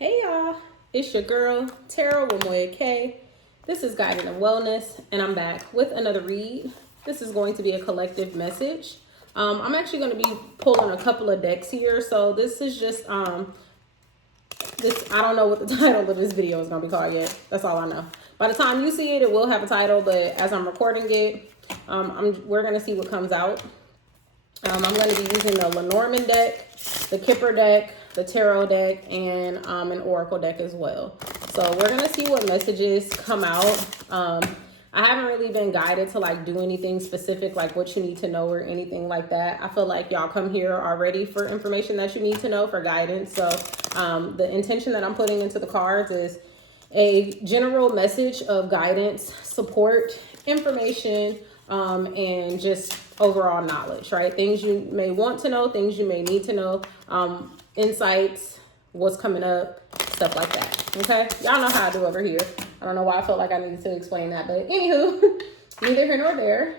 Hey y'all, it's your girl, Tara with Moya K. This is Guided in Wellness, and I'm back with another read. This is going to be a collective message. I'm actually going to be pulling a couple of decks here, so this is just, I don't know what the title of this video is going to be called yet. That's all I know. By the time you see it, it will have a title, but as I'm recording it, we're going to see what comes out. I'm going to be using the Lenormand deck, the Kipper deck, the Tarot deck, and an Oracle deck as well. So we're going to see what messages come out. I haven't really been guided to like do anything specific, like what you need to know or anything like that. I feel like y'all come here already for information that you need to know for guidance. So the intention that I'm putting into the cards is a general message of guidance, support, information, and just overall knowledge, right? Things you may want to know, things you may need to know, insights, what's coming up, stuff like that. Okay, y'all know how I do over here. I don't know why I felt like I needed to explain that, but anywho, neither here nor there.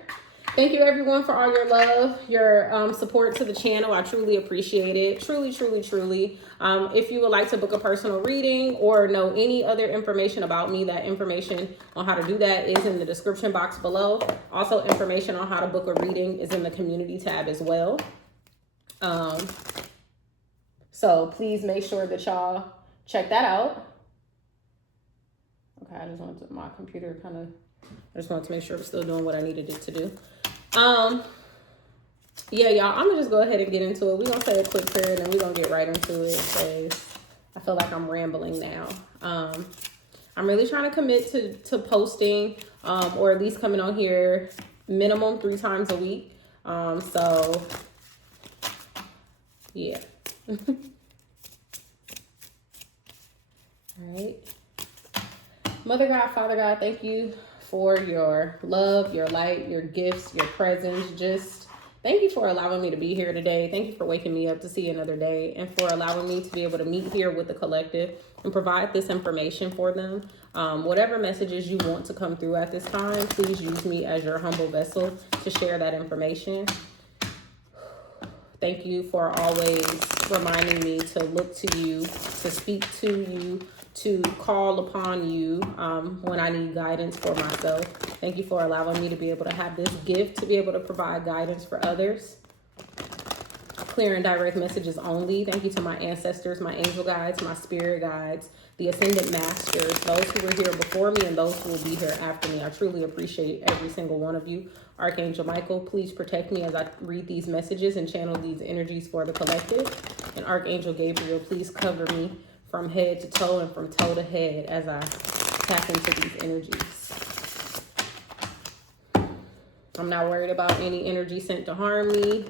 Thank you everyone for all your love, your support to the channel. I truly appreciate it. Truly, truly, truly. If you would like to book a personal reading or know any other information about me, that information on how to do that is in the description box below. Also, information on how to book a reading is in the community tab as well. So please make sure that y'all check that out. Okay, I just wanted to, my computer I just wanted to make sure it's still doing what I needed it to do. Yeah, y'all, I'm gonna just go ahead and get into it. We're gonna say a quick prayer and then we're gonna get right into it because I feel like I'm rambling now. I'm really trying to commit to posting or at least coming on here minimum 3 times a week. So yeah. All right. Mother God, Father God, thank you for your love, your light, your gifts, your presence. Just thank you for allowing me to be here today. Thank you for waking me up to see another day and for allowing me to be able to meet here with the collective and provide this information for them. Whatever messages you want to come through at this time, please use me as your humble vessel to share that information. Thank you for always reminding me to look to you, to speak to you, to call upon you when I need guidance for myself. Thank you for allowing me to be able to have this gift to be able to provide guidance for others. Clear and direct messages only. Thank you to my ancestors, my angel guides, my spirit guides, the ascendant masters, those who were here before me and those who will be here after me. I truly appreciate every single one of you. Archangel Michael, please protect me as I read these messages and channel these energies for the collective. And Archangel Gabriel, please cover me from head to toe and from toe to head as I tap into these energies. I'm not worried about any energy sent to harm me,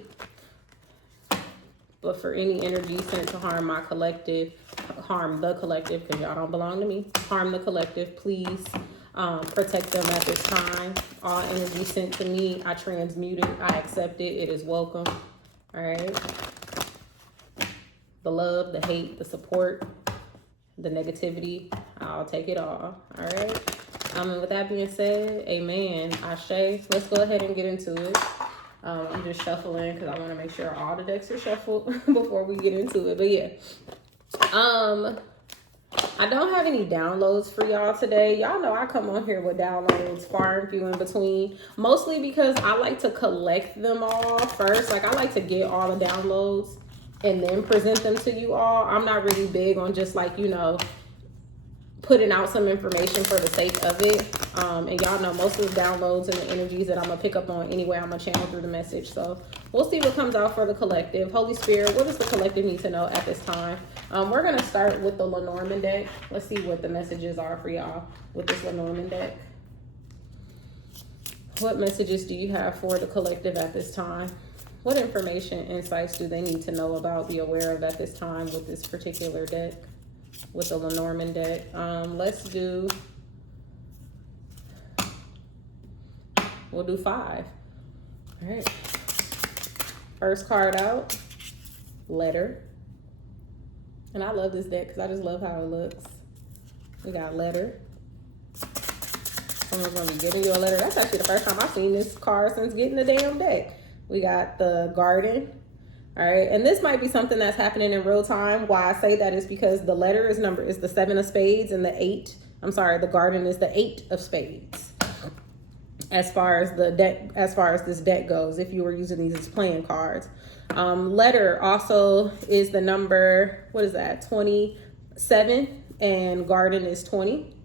but for any energy sent to harm my collective, harm the collective, because y'all don't belong to me, harm the collective, please protect them at this time. All energy sent to me, I transmute it, I accept it, it is welcome. All right. The love, the hate, the support, the negativity, I'll take it all. All right. And with that being said, amen. Ashe. Let's go ahead and get into it. I'm just shuffling because I want to make sure all the decks are shuffled before we get into it. But yeah, I don't have any downloads for y'all today. Y'all know I come on here with downloads far and few in between, mostly because I like to collect them all first. Like I like to get all the downloads and then present them to you all. I'm not really big on just like, you know, putting out some information for the sake of it. And y'all know most of the downloads and the energies that I'm gonna pick up on anyway, I'm gonna channel through the message. So we'll see what comes out for the collective. Holy Spirit, what does the collective need to know at this time? We're gonna start with the Lenormand deck. Let's see what the messages are for y'all with this Lenormand deck. What messages do you have for the collective at this time? What information, insights do they need to know about, be aware of at this time with this particular deck, with the Lenormand deck? We'll do 5. All right. First card out, letter. And I love this deck because I just love how it looks. We got letter. Someone's going to be giving you a letter. That's actually the first time I've seen this card since getting the damn deck. We got the garden, All right, and this might be something that's happening in real time. Why I say that is because the letter is the 7 of spades, and the garden is the 8 of spades. As far as this deck goes, if you were using these as playing cards. Letter also is the number, 27, and garden is 20.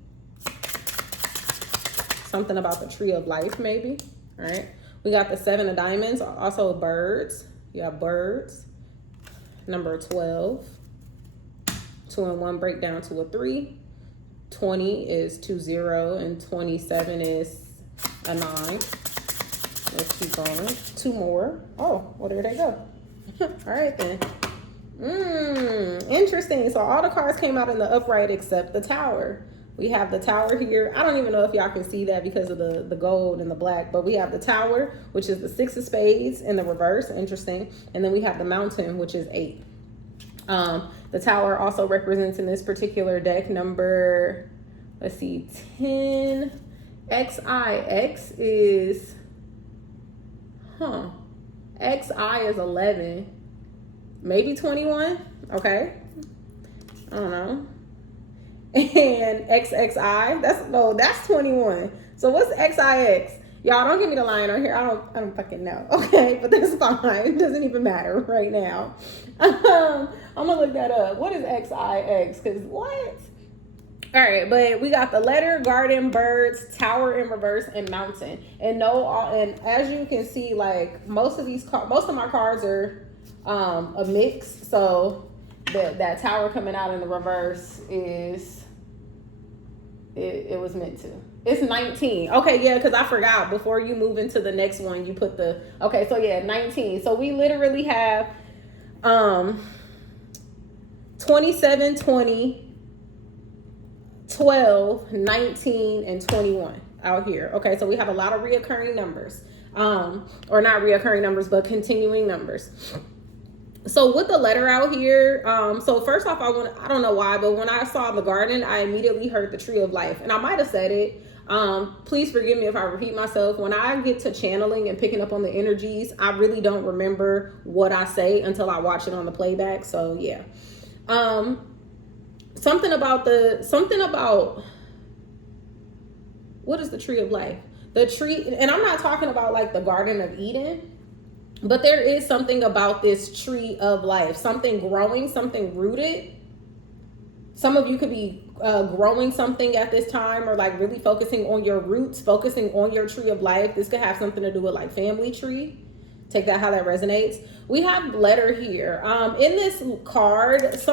Something about the tree of life, maybe. All right, we got the 7 of diamonds, also birds. You have birds. Number 12. 2 and 1 break down to a 3. 20 is 20, and 27 is a 9. Let's keep going. 2 more. Oh, well, there they go. All right, then. Interesting. So all the cards came out in the upright except the tower. We have the tower here. I don't even know if y'all can see that because of the gold and the black, but we have the tower, which is the 6 of spades in the reverse. Interesting. And then we have the mountain, which is 8. The tower also represents in this particular deck number, 10. XIX is, XI is 11. Maybe 21. Okay. I don't know. And XXI, that's 21. So what's XIX? Y'all don't give me the line on here. I don't fucking know. Okay, but that's fine. It doesn't even matter right now. I'm gonna look that up. What is XIX? Because what? All right, but we got the letter, garden, birds, tower in reverse, and mountain. And as you can see, like most of my cards are a mix. So that tower coming out in the reverse is it was meant to. It's 19. Okay, yeah, because I forgot before you move into the next one, you put the 19. So we literally have 27, 20, 12, 19, and 21 out here. Okay, so we have a lot of reoccurring numbers. Or not reoccurring numbers, but continuing numbers. So with the letter out here, so first off, I don't know why, but when I saw the garden, I immediately heard the tree of life. And I might have said it. Please forgive me if I repeat myself. When I get to channeling and picking up on the energies, I really don't remember what I say until I watch it on the playback. So yeah. Something about what is the tree of life? The tree, and I'm not talking about like the Garden of Eden, but there is something about this tree of life, something growing, something rooted. Some of you could be growing something at this time, or like really focusing on your roots, focusing on your tree of life. This could have something to do with like family tree. Take that how that resonates. We have letter here. In this card, it's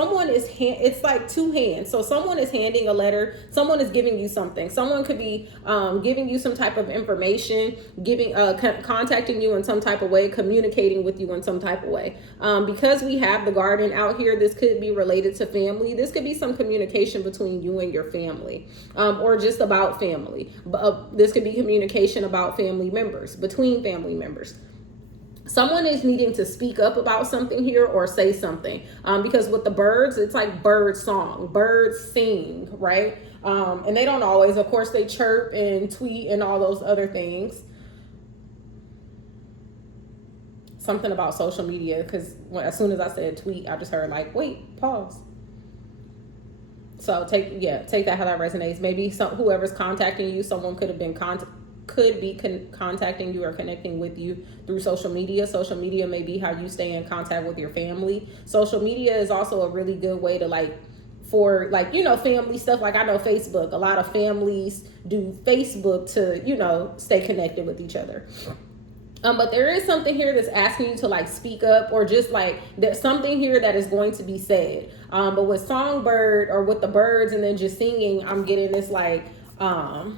like 2 hands. So someone is handing a letter. Someone is giving you something. Someone could be giving you some type of information, contacting you in some type of way, communicating with you in some type of way. Because we have the garden out here, this could be related to family. This could be some communication between you and your family, or just about family. This could be communication about family members, between family members. Someone is needing to speak up about something here or say something, because with the birds, it's like bird song. Birds sing, right? And they don't always, of course, they chirp and tweet and all those other things. Something about social media, because as soon as I said tweet, I just heard like, wait, pause. So take that how that resonates. Maybe whoever's contacting you, someone could be contacting you or connecting with you through social media. Social media may be how you stay in contact with your family. Social media is also a really good way to family stuff. Like I know Facebook, a lot of families do Facebook to, stay connected with each other. But there is something here that's asking you to like speak up, or just like there's something here that is going to be said. But with songbird or with the birds and then just singing, I'm getting this like, what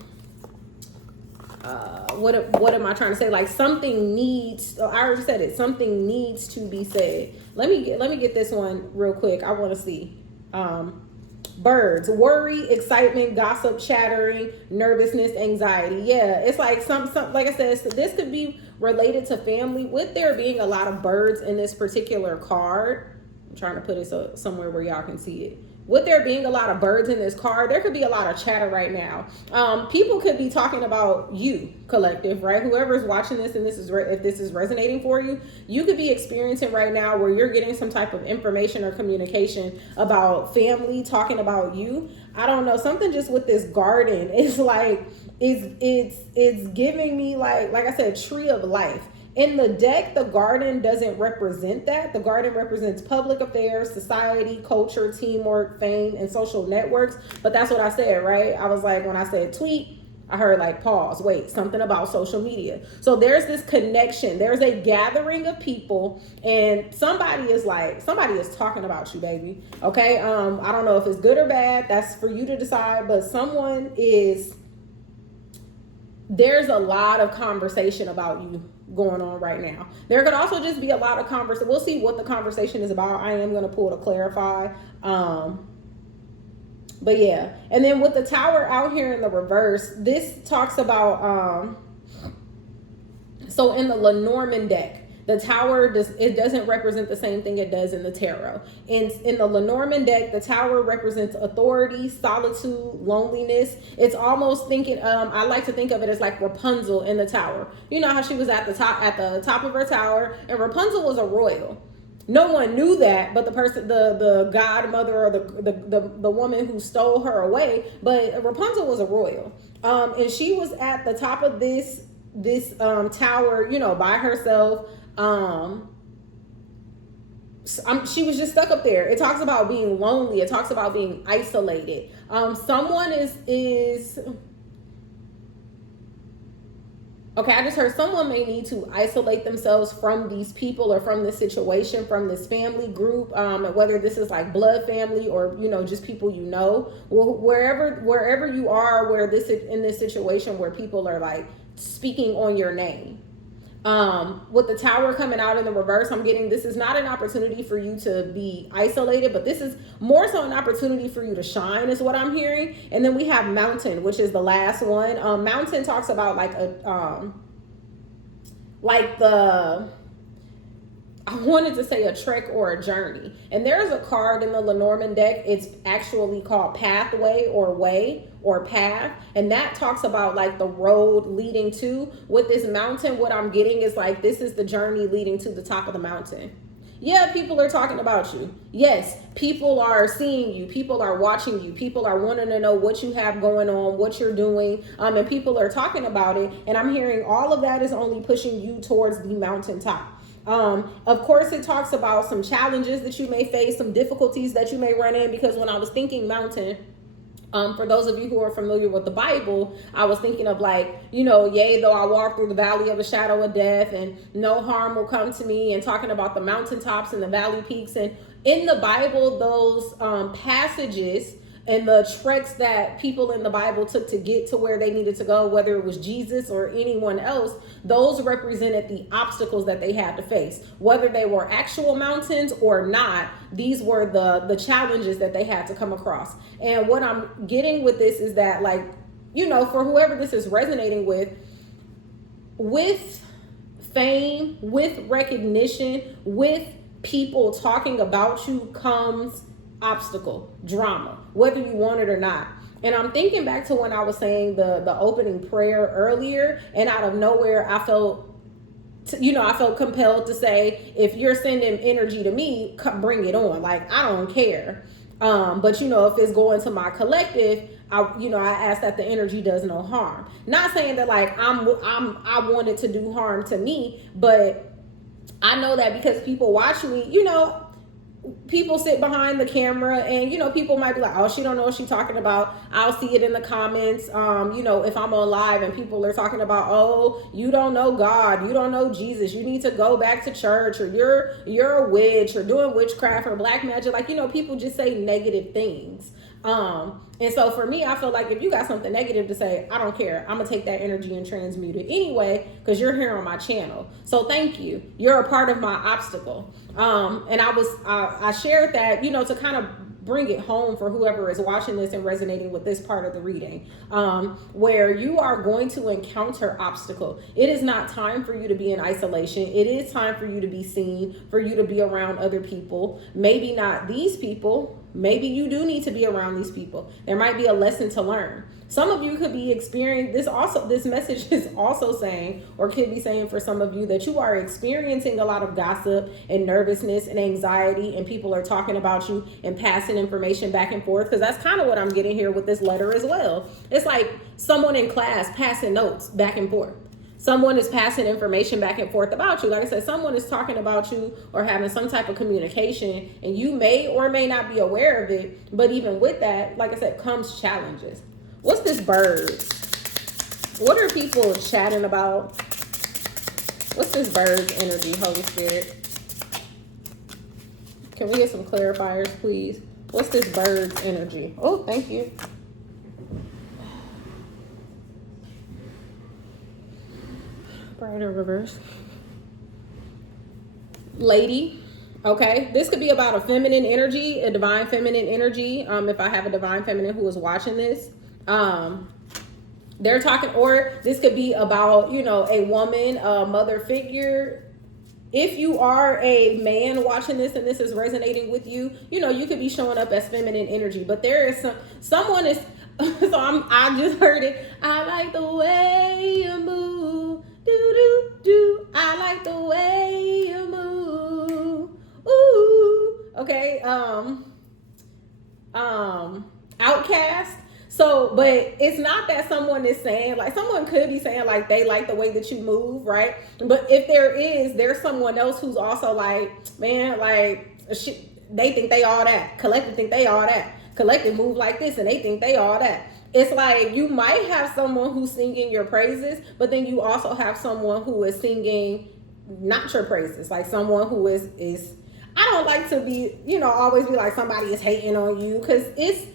am I trying to say? Like something needs, I already said it, something needs to be said. Let me get this one real quick. I want to see. Birds, worry, excitement, gossip, chattering, nervousness, anxiety. Yeah, it's like some like I said, so this could be related to family, with there being a lot of birds in this particular card. I'm trying to put it somewhere where y'all can see it. with there being a lot of birds in this card, there could be a lot of chatter right now. People could be talking about you, collective, right? Whoever's watching this, and if this is resonating for you, you could be experiencing right now where you're getting some type of information or communication about family talking about you. I don't know, something just with this garden is like, it's giving me like I said, tree of life. In the deck, the garden doesn't represent that. The garden represents public affairs, society, culture, teamwork, fame, and social networks. But that's what I said, right? I was like, when I said tweet, I heard like pause, wait, something about social media. So there's this connection. There's a gathering of people, and somebody is talking about you, baby. Okay. I don't know if it's good or bad. That's for you to decide, but there's a lot of conversation about you going on right now. There could also just be a lot of conversation. We'll see what the conversation is about. I am going to pull to clarify. But yeah. And then with the Tower out here in the reverse, this talks about, so in the Lenormand deck, the Tower doesn't represent the same thing it does in the tarot. In the Lenormand deck, the Tower represents authority, solitude, loneliness. It's almost thinking, I like to think of it as like Rapunzel in the Tower. You know how she was at the top of her tower, and Rapunzel was a royal. No one knew that, but the godmother or the woman who stole her away. But Rapunzel was a royal, and she was at the top of this tower, you know, by herself. She was just stuck up there. It talks about being lonely. It talks about being isolated. Someone is okay. I just heard someone may need to isolate themselves from these people or from this situation, from this family group, whether this is like blood family or, you know, just people, you know, wherever you are, in this situation where people are like speaking on your name. With the Tower coming out in the reverse, I'm getting, this is not an opportunity for you to be isolated, but this is more so an opportunity for you to shine is what I'm hearing. And then we have Mountain, which is the last one. Mountain talks about I wanted to say a trek or a journey. And there's a card in the Lenormand deck. It's actually called Pathway or Way or Path. And that talks about like the road leading to. With this mountain, what I'm getting is like, this is the journey leading to the top of the mountain. Yeah, people are talking about you. Yes, people are seeing you. People are watching you. People are wanting to know what you have going on, what you're doing. And people are talking about it. And I'm hearing all of that is only pushing you towards the mountaintop. Of course, it talks about some challenges that you may face, some difficulties that you may run in, because when I was thinking mountain, for those of you who are familiar with the Bible, I was thinking of like, you know, yea, though I walk through the valley of the shadow of death and no harm will come to me, and talking about the mountaintops and the valley peaks. And in the Bible, those passages and the treks that people in the Bible took to get to where they needed to go, whether it was Jesus or anyone else, those represented the obstacles that they had to face. Whether they were actual mountains or not, these were the challenges that they had to come across. And what I'm getting with this is that, like, you know, for whoever this is resonating with fame, with recognition, with people talking about you comes obstacle, drama, whether you want it or not. And I'm thinking back to when I was saying the opening prayer earlier, and out of nowhere I felt compelled to say, if you're sending energy to me, bring it on. Like, I don't care. But you know, if it's going to my collective, I ask that the energy does no harm. Not saying that like I wanted to do harm to me, but I know that because people watch me, you know, people sit behind the camera and, you know, people might be like, oh, she don't know what she's talking about. I'll see it in the comments. You know, if I'm on live and people are talking about, oh, you don't know God, you don't know Jesus, you need to go back to church, or you're a witch, or doing witchcraft or black magic. Like, you know, people just say negative things. And so for me, I feel like if you got something negative to say, I don't care. I'm gonna take that energy and transmute it anyway, because you're here on my channel. So thank you. You're a part of my obstacle. And I shared that, you know, to kind of bring it home for whoever is watching this and resonating with this part of the reading, where you are going to encounter obstacle. It is not time for you to be in isolation. It is time for you to be seen, for you to be around other people. Maybe not these people, maybe you do need to be around these people. There might be a lesson to learn. Some of you could be experiencing this also. This message is also saying, or could be saying for some of you, that you are experiencing a lot of gossip and nervousness and anxiety, and people are talking about you and passing information back and forth. Because that's kind of what I'm getting here with this letter as well. It's like someone in class passing notes back and forth. Someone is passing information back and forth about you. Like I said, someone is talking about you or having some type of communication, and you may or may not be aware of it. But even with that, like I said, comes challenges. What's this bird? What are people chatting about? What's this bird's energy, Holy Spirit? Can we get some clarifiers, please? What's this bird's energy? Oh, thank you. Brighter reverse. Lady. Okay, this could be about a feminine energy, a divine feminine energy. If I have a divine feminine who is watching this, they're talking, or this could be about, you know, a woman, a mother figure. If you are a man watching this and this is resonating with you, you know, you could be showing up as feminine energy. But there is someone is, I just heard it. I like the way you move, do do do. I like the way you move. Ooh, okay. Outcast. So, but it's not that someone is saying, like, someone could be saying like they like the way that you move, right? But if there's someone else who's also like, man, like they think they all that. Collective think they all that. Collective move like this and they think they all that. It's like you might have someone who's singing your praises, but then you also have someone who is singing not your praises, like someone who is I don't like to be, you know, always be like somebody is hating on you, because it's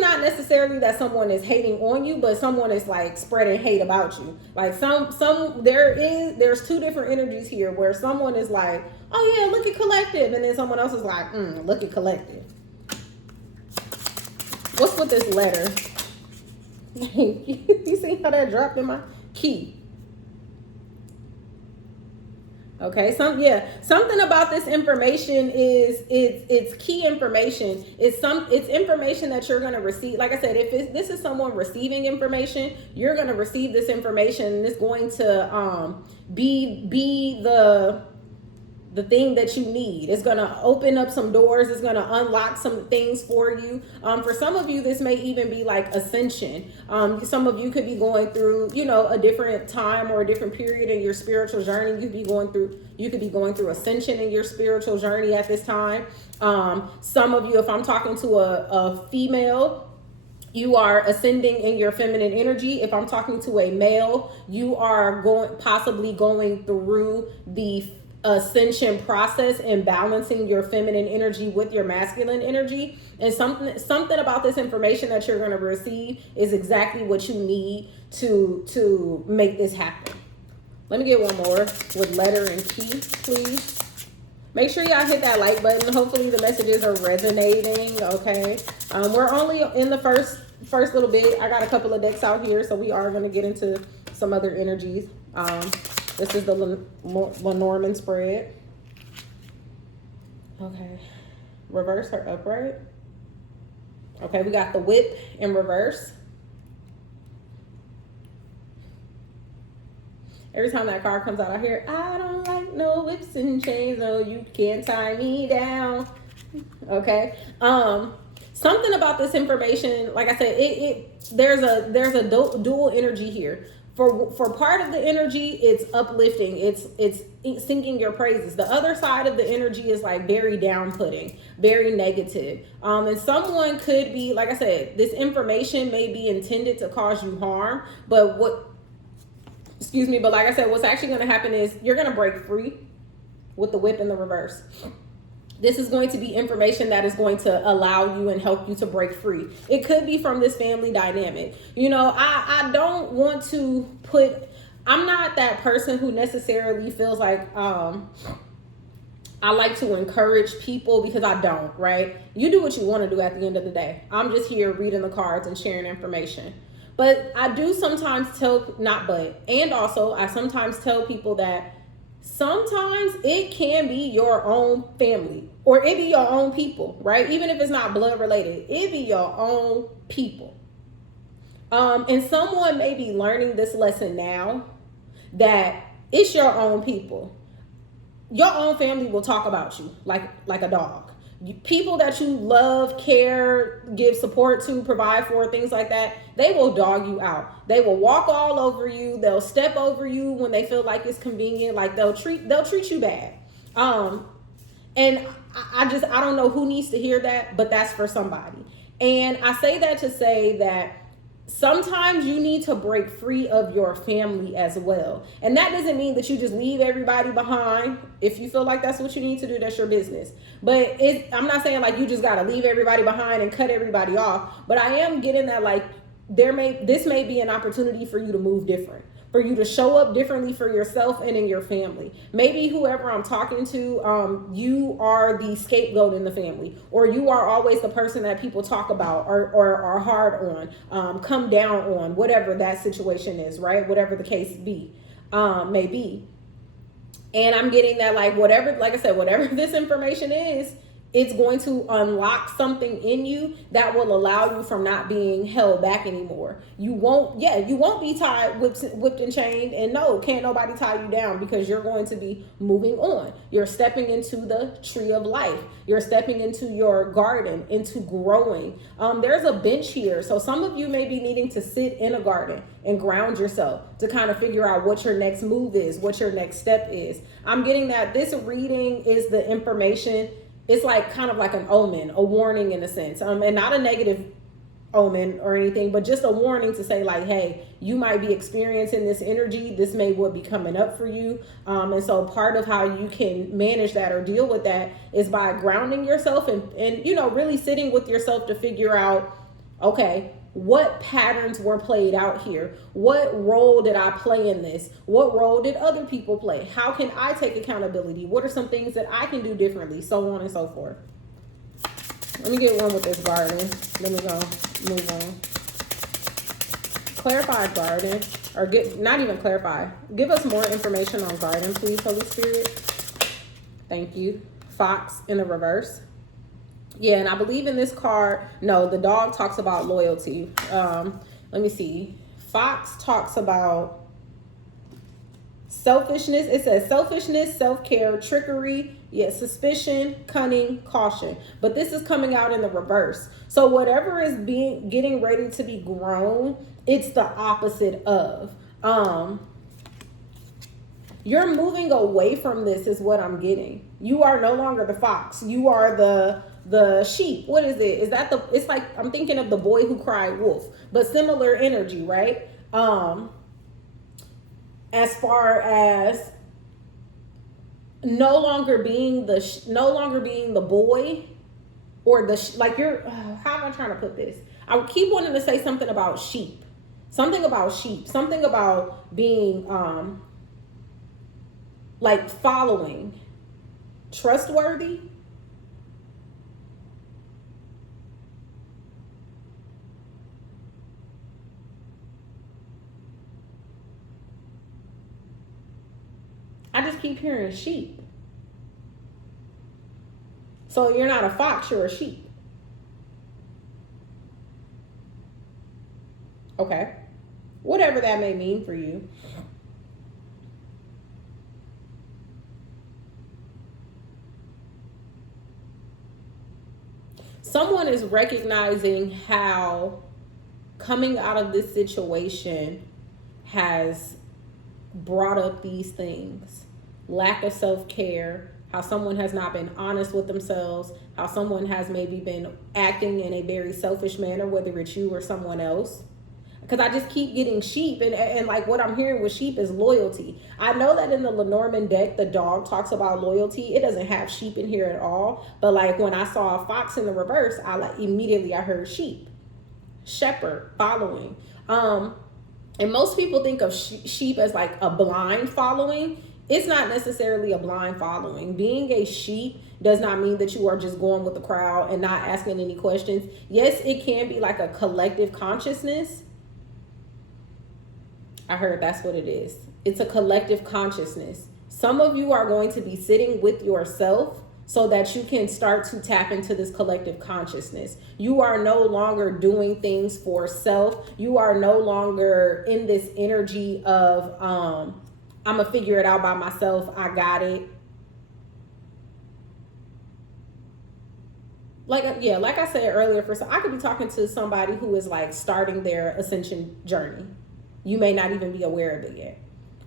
not necessarily that someone is hating on you, but someone is like spreading hate about you. Like there's two different energies here where someone is like, oh yeah, look at collective, and then someone else is like, look at collective. What's with this letter? You see how that dropped in my key? Okay, something about this information is it's key information. It's information that you're going to receive. Like I said, if this is someone receiving information, you're going to receive this information, and it's going to be the thing that you need. It's going to open up some doors. It's going to unlock some things for you. For some of you, this may even be like ascension. Some of you could be going through, you know, a different time or a different period in your spiritual journey. You could be going through ascension in your spiritual journey at this time. Some of you, if I'm talking to a female, you are ascending in your feminine energy. If I'm talking to a male, you are possibly going through the ascension process and balancing your feminine energy with your masculine energy. And something about this information that you're going to receive is exactly what you need to make this happen. Let me get one more with letter and key, please. Make sure y'all hit that like button. Hopefully the messages are resonating. Okay, we're only in the first little bit. I got a couple of decks out here, so we are going to get into some other energies. This is the Lenormand spread. Okay. Reverse or upright? Okay, we got the whip in reverse. Every time that card comes out, I hear, I don't like no whips and chains. No, you can't tie me down. Okay. Something about this information, like I said, there's a dual energy here. For part of the energy, it's uplifting. It's singing your praises. The other side of the energy is like very down-putting, very negative. And someone could be, like I said, this information may be intended to cause you harm, but like I said, what's actually going to happen is you're going to break free with the whip in the reverse. This is going to be information that is going to allow you and help you to break free. It could be from this family dynamic. You know, I don't want to I'm not that person who necessarily feels like I like to encourage people, because I don't, right? You do what you want to do at the end of the day. I'm just here reading the cards and sharing information. But I do sometimes I sometimes tell people that sometimes it can be your own family or it be your own people, right? Even if it's not blood related, it be your own people. And someone may be learning this lesson now, that it's your own people. Your own family will talk about you like a dog. People that you love, care, give support to, provide for, things like that, they will dog you out. They will walk all over you. They'll step over you when they feel like it's convenient. Like they'll treat you bad. And I don't know who needs to hear that, but that's for somebody. And I say that to say that sometimes you need to break free of your family as well. And that doesn't mean that you just leave everybody behind. If you feel like that's what you need to do, that's your business. But I'm not saying like you just got to leave everybody behind and cut everybody off. But I am getting that like this may be an opportunity for you to move different, for you to show up differently for yourself and in your family. Maybe whoever I'm talking to, you are the scapegoat in the family, or you are always the person that people talk about or are hard on, come down on, whatever that situation is, right? Whatever the case may be. And I'm getting that like whatever, like I said, whatever this information is, it's going to unlock something in you that will allow you from not being held back anymore. You won't be tied, whipped and chained, and no, can't nobody tie you down, because you're going to be moving on. You're stepping into the tree of life. You're stepping into your garden, into growing. There's a bench here. So some of you may be needing to sit in a garden and ground yourself to kind of figure out what your next move is, what your next step is. I'm getting that this reading is the information. It's like kind of like an omen, a warning in a sense, and not a negative omen or anything, but just a warning to say like, hey, you might be experiencing this energy. This may be coming up for you. And so part of how you can manage that or deal with that is by grounding yourself and really sitting with yourself to figure out, okay, what patterns were played out here? What role did I play in this? What role did other people play? How can I take accountability? What are some things that I can do differently? So on and so forth. Let me get one with this garden. Let me go move on. Clarify garden, or not even clarify. Give us more information on garden, please, Holy Spirit. Thank you. Fox in the reverse. Yeah, and I believe in this card, no, the dog talks about loyalty. Let me see. Fox talks about selfishness. It says selfishness, self-care, trickery, suspicion, cunning, caution. But this is coming out in the reverse. So whatever is getting ready to be grown, it's the opposite of. You're moving away from this is what I'm getting. You are no longer the fox. You are the sheep. What is it? It's like, I'm thinking of the boy who cried wolf, but similar energy, right? As far as no longer being the boy or how am I trying to put this? I would keep wanting to say something about sheep, something about being, like following, trustworthy. I just keep hearing sheep. So you're not a fox, you're a sheep. Okay. Whatever that may mean for you. Someone is recognizing how coming out of this situation has brought up these things. Lack of self-care, how someone has not been honest with themselves, how someone has maybe been acting in a very selfish manner, whether it's you or someone else. Because I just keep getting sheep, and like what I'm hearing with sheep is loyalty. I know that in the Lenormand deck, the dog talks about loyalty. It doesn't have sheep in here at all. But like when I saw a fox in the reverse, I heard sheep, shepherd, following. And most people think of sheep as like a blind following. It's not necessarily a blind following. Being a sheep does not mean that you are just going with the crowd and not asking any questions. Yes, it can be like a collective consciousness. I heard that's what it is. It's a collective consciousness. Some of you are going to be sitting with yourself so that you can start to tap into this collective consciousness. You are no longer doing things for self. You are no longer in this energy of, I'm gonna figure it out by myself. I got it. Like I said earlier, I could be talking to somebody who is like starting their ascension journey. You may not even be aware of it yet,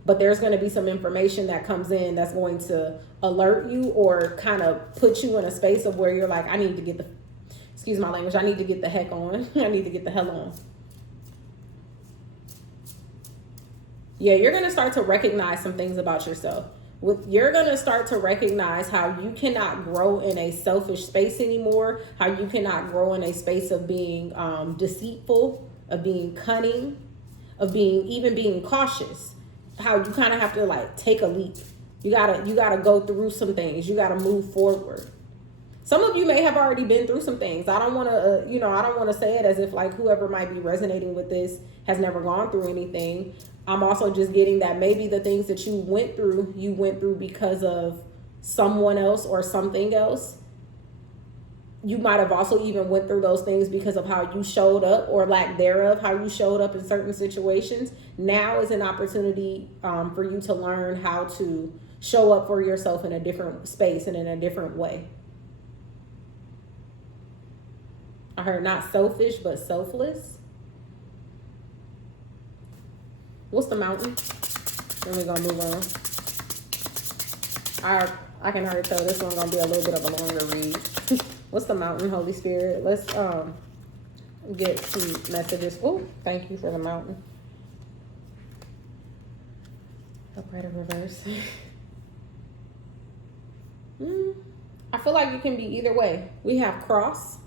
but there's going to be some information that comes in that's going to alert you or kind of put you in a space of where you're like, I need to get excuse my language, I need to get the heck on. I need to get the hell on. Yeah, you're going to start to recognize some things about yourself. You're going to start to recognize how you cannot grow in a selfish space anymore, how you cannot grow in a space of being deceitful, of being cunning, of being cautious. How you kind of have to like take a leap. You gotta go through some things. You gotta move forward. Some of you may have already been through some things. I don't want to, I don't want to say it as if like whoever might be resonating with this has never gone through anything. I'm also just getting that maybe the things that you went through because of someone else or something else. You might have also even went through those things because of how you showed up or lack thereof, how you showed up in certain situations. Now is an opportunity for you to learn how to show up for yourself in a different space and in a different way. I heard not selfish, but selfless. What's the mountain? Then we're going to move on. I can already tell this one's going to be a little bit of a longer read. What's the mountain, Holy Spirit? Let's get some messages. Oh, thank you for the mountain. Upright or reverse. I feel like it can be either way. We have cross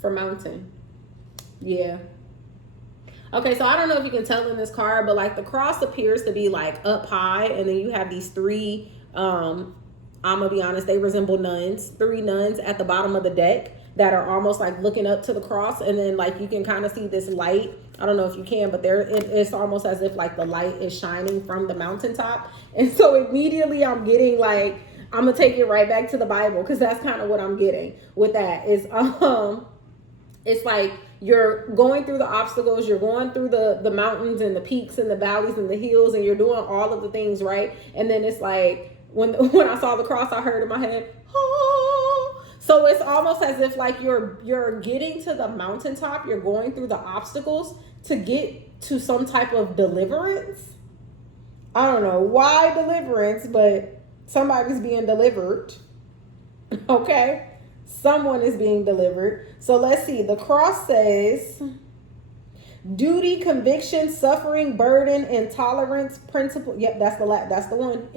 for mountain. Yeah. Okay, so I don't know if you can tell in this card, but like the cross appears to be like up high, and then you have these three, I'm gonna be honest, they resemble nuns, 3 nuns at the bottom of the deck that are almost like looking up to the cross, and then like you can kind of see this light. I don't know if you can, but it's almost as if like the light is shining from the mountaintop. And so immediately I'm getting like, I'm gonna take it right back to the Bible, because that's kind of what I'm getting with that is it's like you're going through the obstacles, you're going through the mountains and the peaks and the valleys and the hills, and you're doing all of the things right. And then it's like when I saw the cross, I heard in my head, oh. So it's almost as if like you're getting to the mountaintop, you're going through the obstacles to get to some type of deliverance. I don't know why deliverance, but somebody's being delivered. Okay. Someone is being delivered. So let's see. The cross says duty, conviction, suffering, burden, intolerance, principle. Yep, that's the one.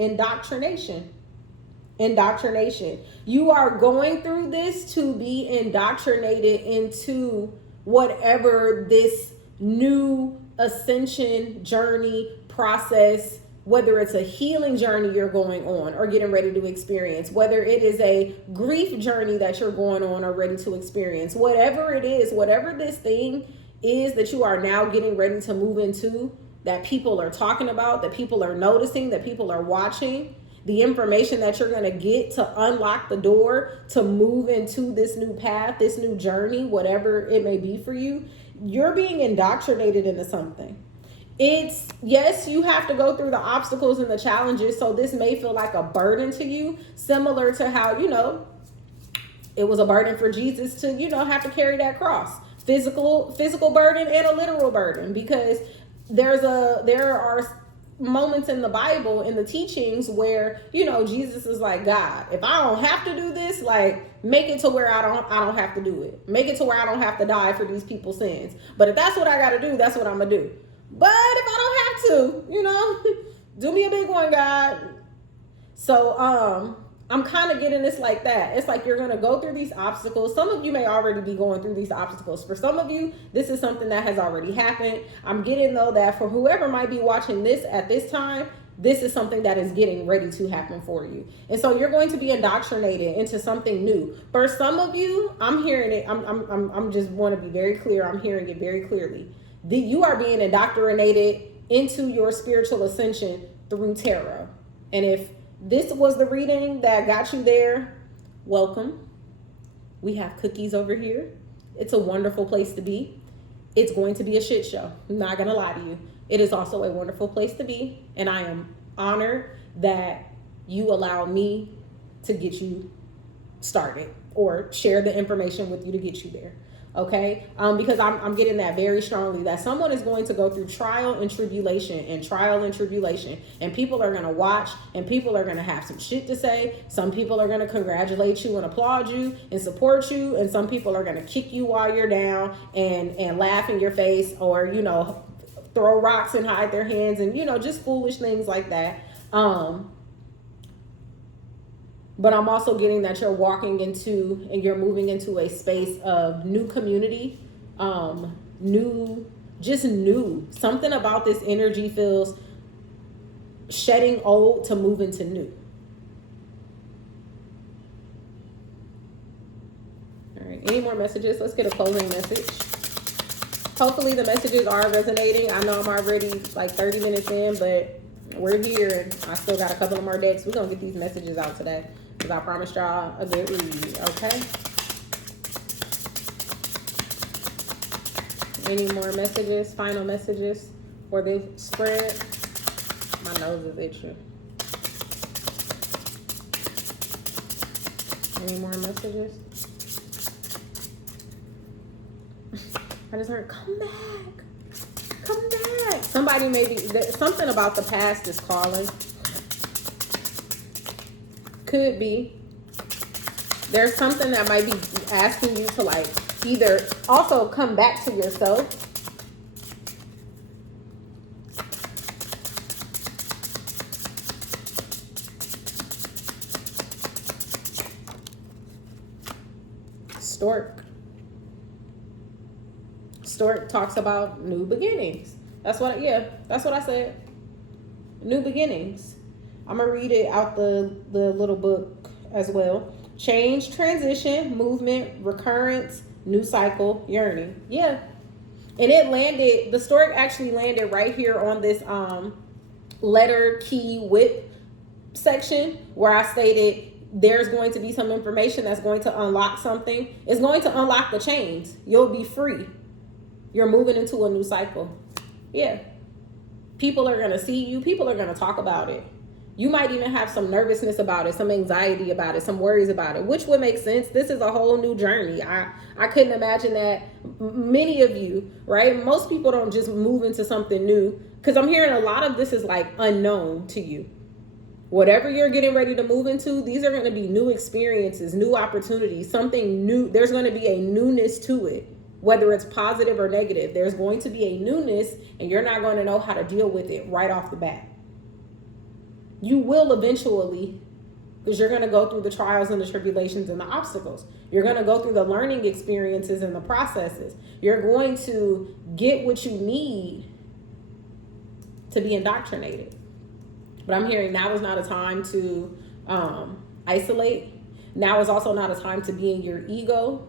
Indoctrination. You are going through this to be indoctrinated into whatever this new ascension journey process, whether it's a healing journey you're going on or getting ready to experience, whether it is a grief journey that you're going on or ready to experience, whatever it is, whatever this thing is that you are now getting ready to move into, that people are talking about, that people are noticing, that people are watching, the information that you're going to get to unlock the door to move into this new path, this new journey, whatever it may be for you, you're being indoctrinated into something. It's, yes, you have to go through the obstacles and the challenges. So this may feel like a burden to you, similar to how, it was a burden for Jesus to, have to carry that cross. Physical burden and a literal burden, because there are moments in the Bible, in the teachings where, Jesus is like, God, if I don't have to do this, like make it to where I don't have to do it. Make it to where I don't have to die for these people's sins. But if that's what I got to do, that's what I'm going to do. But if I don't have to, do me a big one, God. So I'm kind of getting this like that. It's like you're going to go through these obstacles. Some of you may already be going through these obstacles. For some of you, this is something that has already happened. I'm getting, though, that for whoever might be watching this at this time, this is something that is getting ready to happen for you. And so you're going to be indoctrinated into something new. For some of you, I'm hearing it. I'm just want to be very clear. I'm hearing it very clearly. You are being indoctrinated into your spiritual ascension through tarot. And if this was the reading that got you there, welcome. We have cookies over here. It's a wonderful place to be. It's going to be a shit show. I'm not going to lie to you. It is also a wonderful place to be. And I am honored that you allowed me to get you started or share the information with you to get you there. Okay, because I'm getting that very strongly, that someone is going to go through trial and tribulation, and people are going to watch, and people are going to have some shit to say. Some people are going to congratulate you and applaud you and support you, and some people are going to kick you while you're down and laugh in your face, or, you know, throw rocks and hide their hands, and, you know, just foolish things like that. But I'm also getting that you're walking into and you're moving into a space of new community, new. Something about this energy feels shedding old to move into new. All right, any more messages? Let's get a closing message. Hopefully the messages are resonating. I know I'm already like 30 minutes in, but we're here and I still got a couple of more decks. We're going to get these messages out today, because I promised y'all a good read, okay? Any more messages, final messages for this spread? My nose is itching. Any more messages? I just heard, come back. Come back. Somebody maybe, something about the past is calling. Could be. There's something that might be asking you to like either also come back to yourself. Stork talks about new beginnings. That's what I said. New beginnings. I'm gonna read it out the little book as well. Change, transition, movement, recurrence, new cycle, yearning. Yeah. And it landed, the stork actually landed right here on this letter key whip section, where I stated there's going to be some information that's going to unlock something. It's going to unlock the chains. You'll be free. You're moving into a new cycle. Yeah. People are going to see you. People are going to talk about it. You might even have some nervousness about it, some anxiety about it, some worries about it, which would make sense. This is a whole new journey. I couldn't imagine that many of you, right? Most people don't just move into something new, because I'm hearing a lot of this is like unknown to you. Whatever you're getting ready to move into, these are going to be new experiences, new opportunities, something new. There's going to be a newness to it, whether it's positive or negative. There's going to be a newness, and you're not going to know how to deal with it right off the bat. You will eventually, because you're going to go through the trials and the tribulations and the obstacles. You're going to go through the learning experiences and the processes. You're going to get what you need to be indoctrinated. But I'm hearing now is not a time to isolate. Now is also not a time to be in your ego.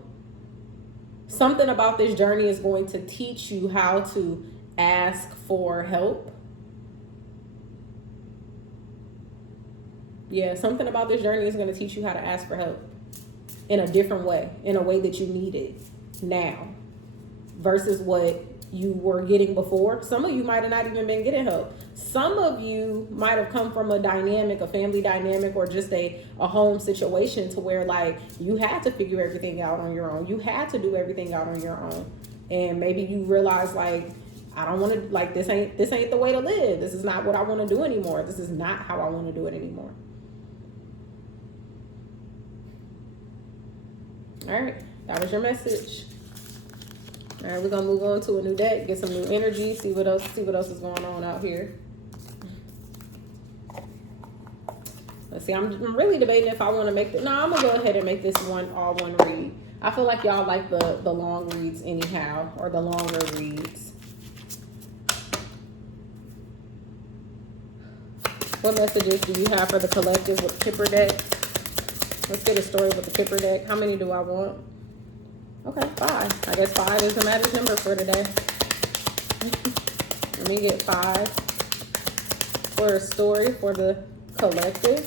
Something about this journey is going to teach you how to ask for help. Yeah, something about this journey is going to teach you how to ask for help in a different way, in a way that you need it now versus what you were getting before. Some of you might have not even been getting help. Some of you might have come from a dynamic, a family dynamic, or just a home situation to where like you had to figure everything out on your own. You had to do everything out on your own. And maybe you realize like, I don't want to, like, this ain't the way to live. This is not what I want to do anymore. This is not how I want to do it anymore. All right, that was your message. All right, we're gonna move on to a new deck, get some new energy, see what else is going on out here. Let's see, I'm really debating if I want to make the. No, I'm gonna go ahead and make this all one read. I feel like y'all like the long reads anyhow, or the longer reads. What messages do you have for the collective with Kipper deck? Let's get a story with the Kipper deck. How many do I want? Okay, 5. I guess 5 is the magic number for today. Let me get 5. for a story for the collective.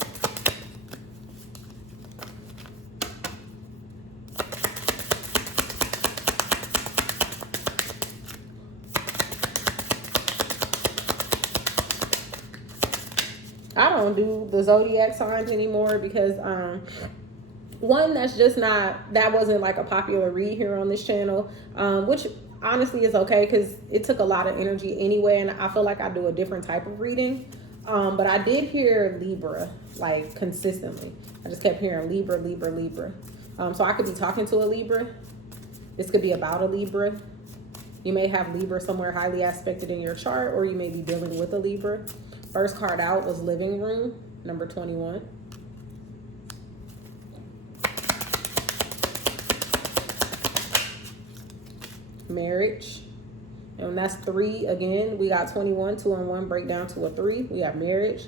I don't do the zodiac signs anymore because one, that wasn't like a popular read here on this channel, which honestly is okay because it took a lot of energy anyway, and I feel like I do a different type of reading. But I did hear Libra like consistently. I just kept hearing Libra, Libra, Libra. So I could be talking to a Libra. This could be about a Libra. You may have Libra somewhere highly aspected in your chart, or you may be dealing with a Libra. First card out was living room, number 21. Marriage. And that's 3 again. We got 21, 2 and 1 break down to a 3. We have marriage.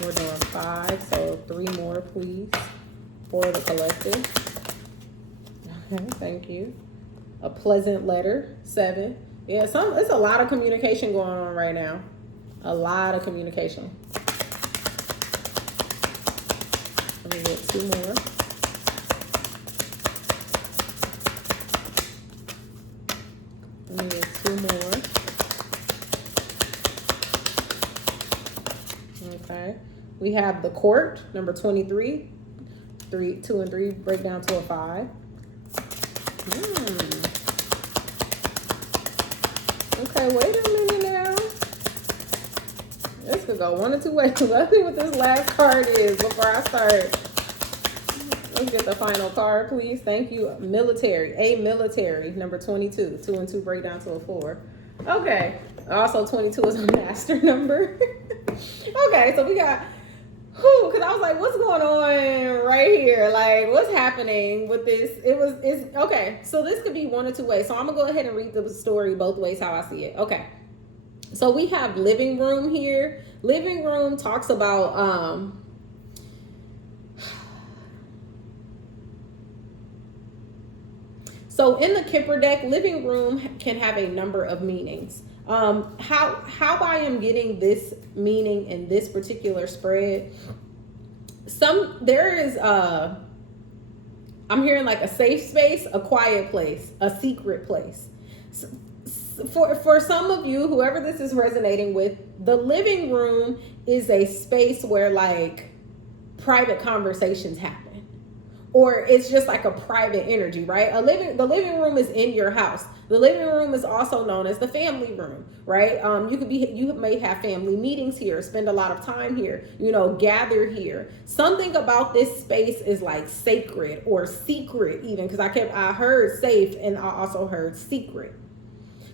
We're doing 5, so 3 more, please, for the collective. Okay, thank you. A pleasant letter, 7. Yeah, it's a lot of communication going on right now. A lot of communication. Let me get 2 more. Let me get 2 more. Okay. We have the court, number 23. 2 and 3 break down to a 5. Okay, wait a minute now. This could go one of 2 ways. Let's see what this last card is before I start. Let's get the final card, please. Thank you. Military. A military, number 22. 2 and 2 break down to a 4. Okay. Also, 22 is a master number. Okay, so we got... because I was like, what's going on right here? Like, what's happening with this? It's okay. So this could be one or 2 ways. So I'm gonna go ahead and read the story both ways how I see it. Okay. So we have living room here. Living room talks about so in the Kipper deck, living room can have a number of meanings. How I am getting this meaning in this particular spread, I'm hearing like a safe space, a quiet place, a secret place. For some of you, whoever this is resonating with, the living room is a space where like private conversations happen. Or it's just like a private energy, right? The living room is in your house. The living room is also known as the family room, right? You may have family meetings here, spend a lot of time here, gather here. Something about this space is like sacred or secret even, because I heard safe and I also heard secret.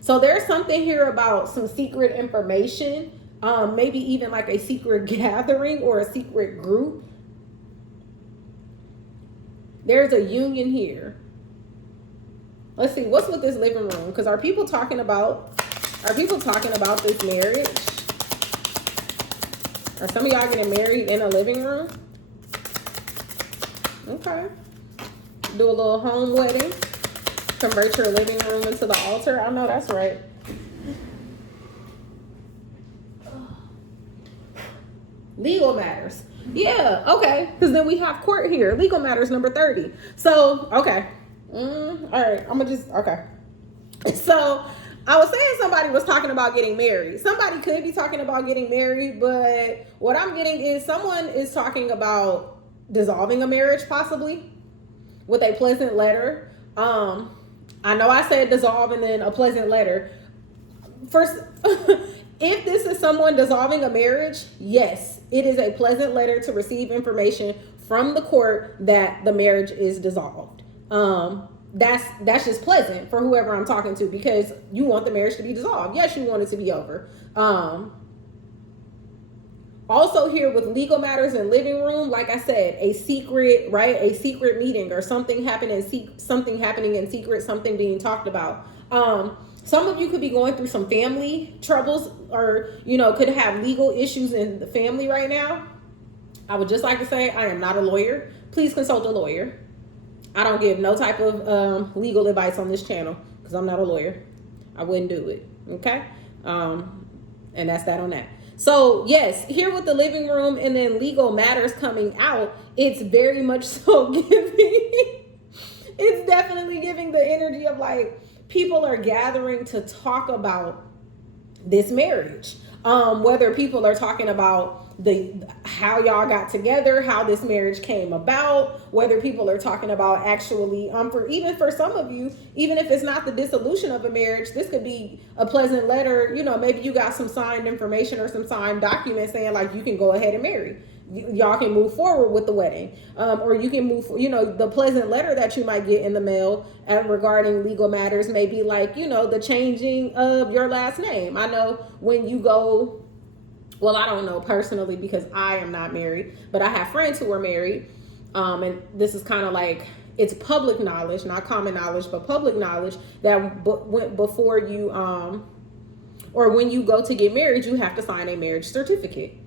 So there's something here about some secret information, maybe even like a secret gathering or a secret group. There's a union here. Let's see, what's with this living room? Because are people talking about this marriage? Are some of y'all getting married in a living room? Okay. Do a little home wedding. Convert your living room into the altar. I know that's right. Legal matters. Yeah, okay. Because then we have court here. Legal matters, number 30. So, okay. All right. Okay. So, I was saying somebody was talking about getting married. Somebody could be talking about getting married, but what I'm getting is someone is talking about dissolving a marriage, possibly, with a pleasant letter. I know I said dissolve and then a pleasant letter. First, if this is someone dissolving a marriage, yes, it is a pleasant letter to receive information from the court that the marriage is dissolved. That's just pleasant for whoever I'm talking to, because you want the marriage to be dissolved. Yes, you want it to be over. Also here with legal matters and living room, like I said, a secret, right? A secret meeting or something happening in secret, something being talked about. Some of you could be going through some family troubles, or, could have legal issues in the family right now. I would just like to say, I am not a lawyer. Please consult a lawyer. I don't give no type of legal advice on this channel. because I'm not a lawyer. I wouldn't do it. Okay. And that's that on that. So yes, here with the living room and then legal matters coming out, it's very much so giving. It's definitely giving the energy of like people are gathering to talk about this marriage. Whether people are talking about how y'all got together, how this marriage came about, whether people are talking about actually, for some of you, even if it's not the dissolution of a marriage, this could be a pleasant letter. You know, maybe you got some signed information or some signed documents saying like you can go ahead and marry. Y'all can move forward with the wedding, or you can move, the pleasant letter that you might get in the mail regarding legal matters may be like, the changing of your last name. I know when you go, well, I don't know personally because I am not married, but I have friends who are married. And this is kind of like, it's public knowledge, not common knowledge, but public knowledge that before you, or when you go to get married, you have to sign a marriage certificate.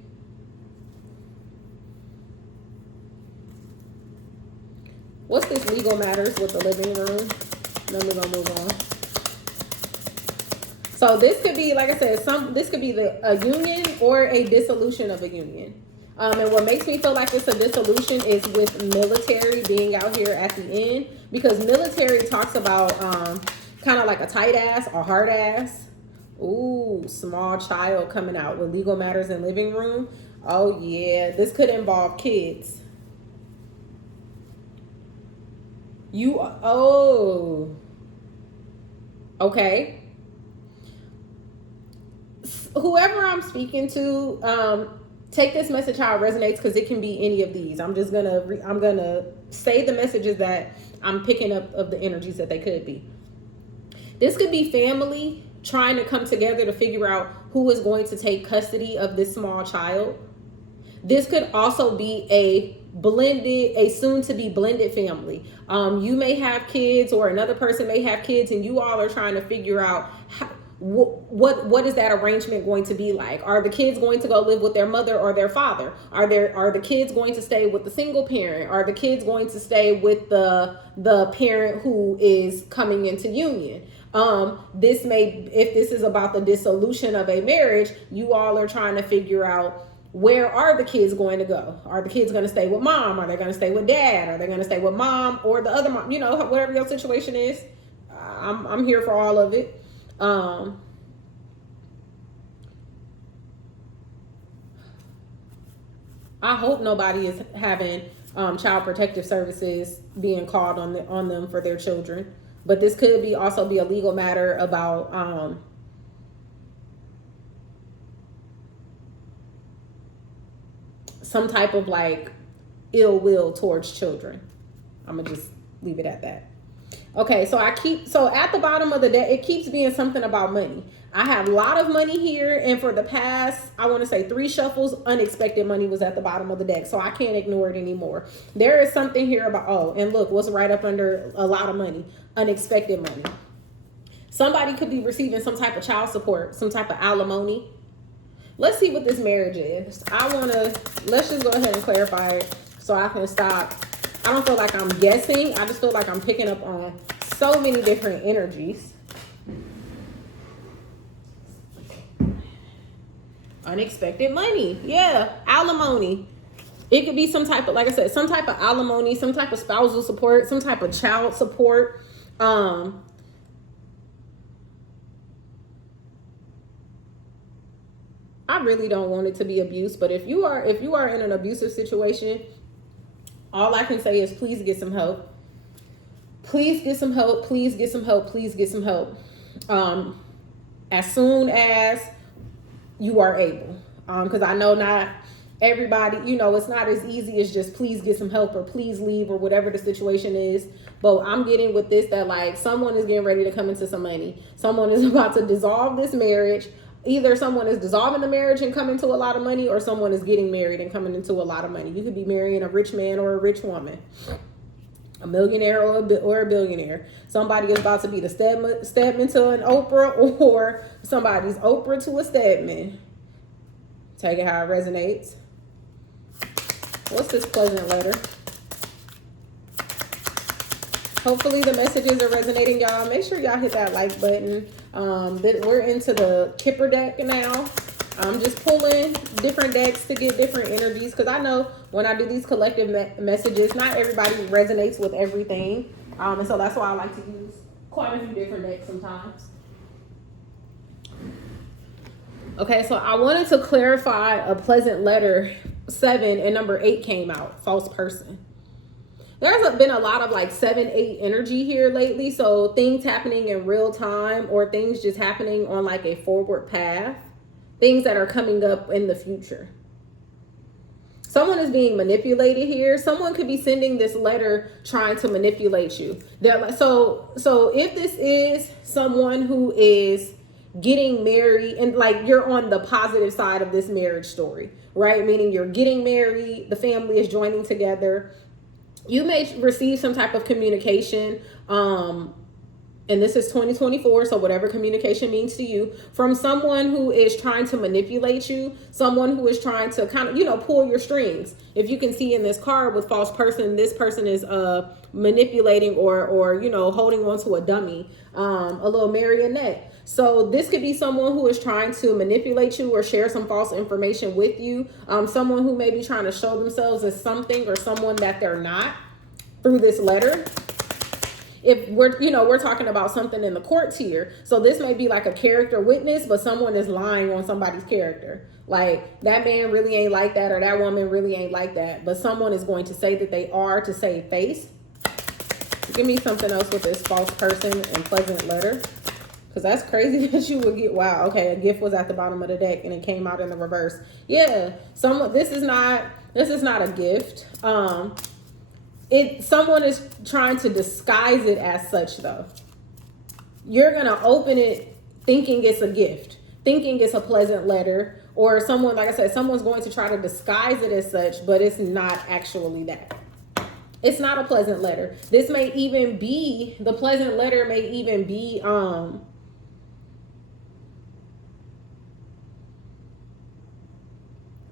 What's this legal matters with the living room? Then we're gonna move on. So this could be, like I said, this could be a union or a dissolution of a union. And what makes me feel like it's a dissolution is with military being out here at the end, because military talks about kind of like a tight ass or hard ass. Ooh, small child coming out with legal matters in living room. Oh yeah, this could involve kids. Okay. Whoever I'm speaking to, take this message how it resonates, because it can be any of these. I'm gonna say the messages that I'm picking up of the energies that they could be. This could be family trying to come together to figure out who is going to take custody of this small child. This could also be a soon to be blended family. You may have kids, or another person may have kids, and you all are trying to figure out what is that arrangement going to be like? Are the kids going to go live with their mother or their father? Are the kids going to stay with the single parent? Are the kids going to stay with the parent who is coming into union? If this is about the dissolution of a marriage, you all are trying to figure out, where are the kids going to go? Are the kids going to stay with mom? Are they going to stay with dad? Are they going to stay with mom or the other mom? Whatever your situation is, I'm here for all of it. I hope nobody is having child protective services being called on them for their children. But this could also be a legal matter about some type of like ill will towards children. I'm gonna just leave it at that. Okay, so at the bottom of the deck, it keeps being something about money. I have a lot of money here, and for the past, I want to say 3 shuffles, unexpected money was at the bottom of the deck, so I can't ignore it anymore. There is something here about, and look, what's right up under a lot of money? Unexpected money. Somebody could be receiving some type of child support, some type of alimony. Let's see what this marriage is. Let's just go ahead and clarify it so I can stop. I don't feel like I'm guessing. I just feel like I'm picking up on so many different energies. Unexpected money. Yeah, alimony. It could be some type of, like I said, some type of alimony, some type of spousal support, some type of child support. I really don't want it to be abuse, but if you are in an abusive situation, all I can say is please get some help. Please get some help. Please get some help. Please get some help. As soon as you are able. Because I know not everybody, it's not as easy as just please get some help or please leave or whatever the situation is. But I'm getting with this that like someone is getting ready to come into some money. Someone is about to dissolve this marriage. Either someone is dissolving the marriage and coming to a lot of money, or someone is getting married and coming into a lot of money. You could be marrying a rich man or a rich woman, a millionaire or a billionaire. Somebody is about to be the Stedman to an Oprah, or somebody's Oprah to a Stedman. Take it how it resonates. What's this pleasant letter? Hopefully the messages are resonating, y'all. Make sure y'all hit that like button. We're into the Kipper deck now. I'm just pulling different decks to get different energies, because I know when I do these collective messages, not everybody resonates with everything. And so that's why I like to use quite a few different decks sometimes. Okay, so I wanted to clarify a pleasant letter 7 and number 8 came out, false person. There's been a lot of like 7-8 energy here lately. So things happening in real time, or things just happening on like a forward path. Things that are coming up in the future. Someone is being manipulated here. Someone could be sending this letter trying to manipulate you. So if this is someone who is getting married, and like you're on the positive side of this marriage story, right? Meaning you're getting married, the family is joining together. You may receive some type of communication, and this is 2024, so whatever communication means to you, from someone who is trying to manipulate you, someone who is trying to kind of, pull your strings. If you can see in this card with false person, this person is manipulating or holding on to a dummy, a little marionette. So this could be someone who is trying to manipulate you or share some false information with you. Someone who may be trying to show themselves as something or someone that they're not through this letter. If we're talking about something in the courts here. So this may be like a character witness, but someone is lying on somebody's character. Like that man really ain't like that, or that woman really ain't like that. But someone is going to say that they are to save face. Give me something else with this false person and pleasant letter. Because that's crazy that you would get, wow, okay, a gift was at the bottom of the deck and it came out in the reverse. Yeah, this is not a gift. Someone is trying to disguise it as such, though. You're gonna open it thinking it's a gift, thinking it's a pleasant letter, or someone, like I said, someone's going to try to disguise it as such, but it's not actually that. It's not a pleasant letter. This may even be, the pleasant letter may even be,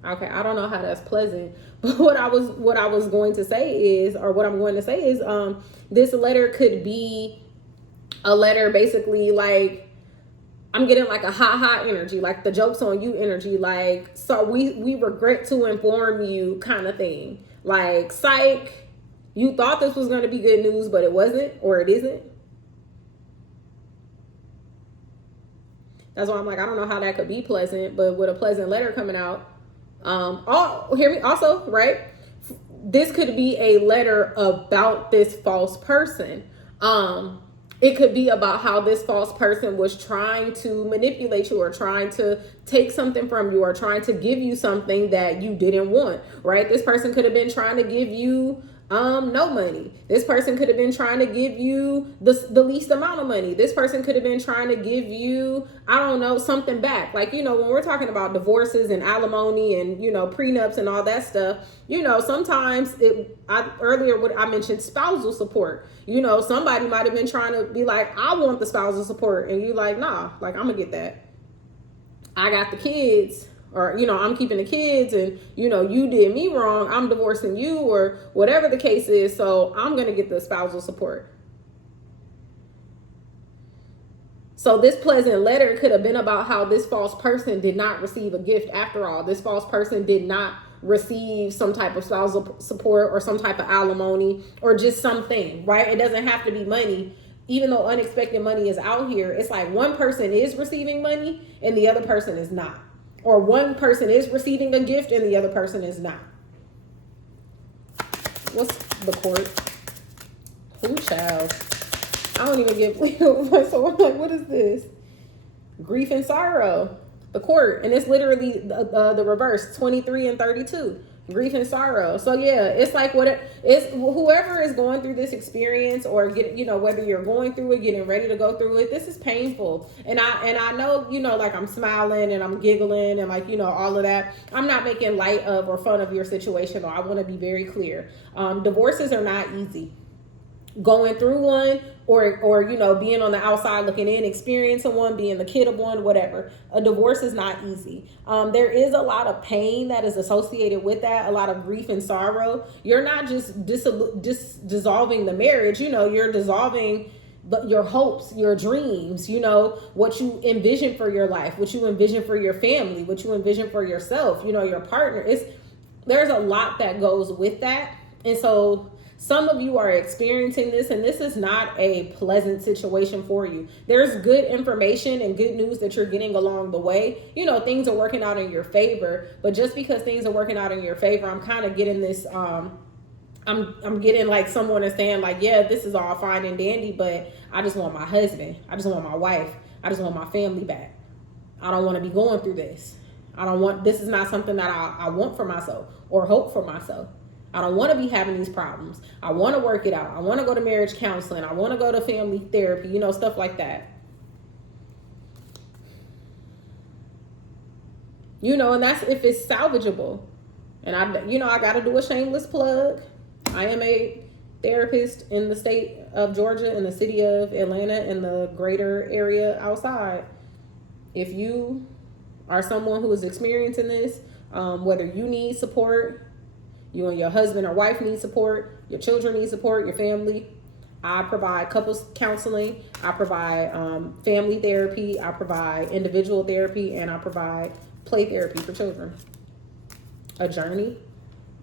okay, I don't know how that's pleasant, but what I'm going to say is this letter could be a letter basically like, I'm getting like a ha energy, like the joke's on you energy, like, so we regret to inform you kind of thing. Like, psych, you thought this was going to be good news, but it wasn't, or it isn't. That's why I'm like, I don't know how that could be pleasant, but with a pleasant letter coming out, hear me also, right? This could be a letter about this false person. It could be about how this false person was trying to manipulate you, or trying to take something from you, or trying to give you something that you didn't want, right? This person could have been trying to give you no money. This person could have been trying to give you the least amount of money. This person could have been trying to give you, I don't know, something back. Like, when we're talking about divorces and alimony and, prenups and all that stuff, sometimes I mentioned spousal support. Somebody might have been trying to be like, I want the spousal support. And you like, nah, like, I'm gonna get that. I got the kids. Or, I'm keeping the kids, and, you did me wrong. I'm divorcing you, or whatever the case is. So I'm going to get the spousal support. So this pleasant letter could have been about how this false person did not receive a gift after all. This false person did not receive some type of spousal support or some type of alimony or just something, right? It doesn't have to be money. Even though unexpected money is out here, it's like one person is receiving money and the other person is not. Or one person is receiving a gift and the other person is not. What's the court? Who child? I don't even get so I'm like, what is this? Grief and sorrow. The court. And it's literally the reverse, 23 and 32. Grief and sorrow. So yeah, it's like it's whoever is going through this experience, or whether you're going through it, getting ready to go through it, this is painful. And I know, like I'm smiling and I'm giggling and like, all of that. I'm not making light of or fun of your situation, though. I want to be very clear. Divorces are not easy. going through one, or you know, being on the outside looking in, experiencing one, being the kid of one, whatever. A divorce is not easy. There is a lot of pain that is associated with that, a lot of grief and sorrow. You're not just dissolving the marriage, you know, you're dissolving your hopes, your dreams, you know, what you envision for your life, what you envision for your family, what you envision for yourself, you know, your partner. There's a lot that goes with that. And so some of you are experiencing this, and this is not a pleasant situation for you. There's good information and good news that you're getting along the way. You know, things are working out in your favor, but just because things are working out in your favor, I'm kind of getting this, I'm getting like someone is saying like, yeah, this is all fine and dandy, but I just want my husband. I just want my wife. I just want my family back. I don't want to be going through this. This is not something that I want for myself or hope for myself. I don't want to be having these problems. I want to work it out. I want to go to marriage counseling. I want to go to family therapy, you know, stuff like that. You know, and that's if it's salvageable. And I got to do a shameless plug. I am a therapist in the state of Georgia, in the city of Atlanta, in the greater area outside. If you are someone who is experiencing this, whether you need support, you and your husband or wife need support, your children need support, your family, I provide couples counseling, I provide family therapy, I provide individual therapy, and I provide play therapy for children. A journey.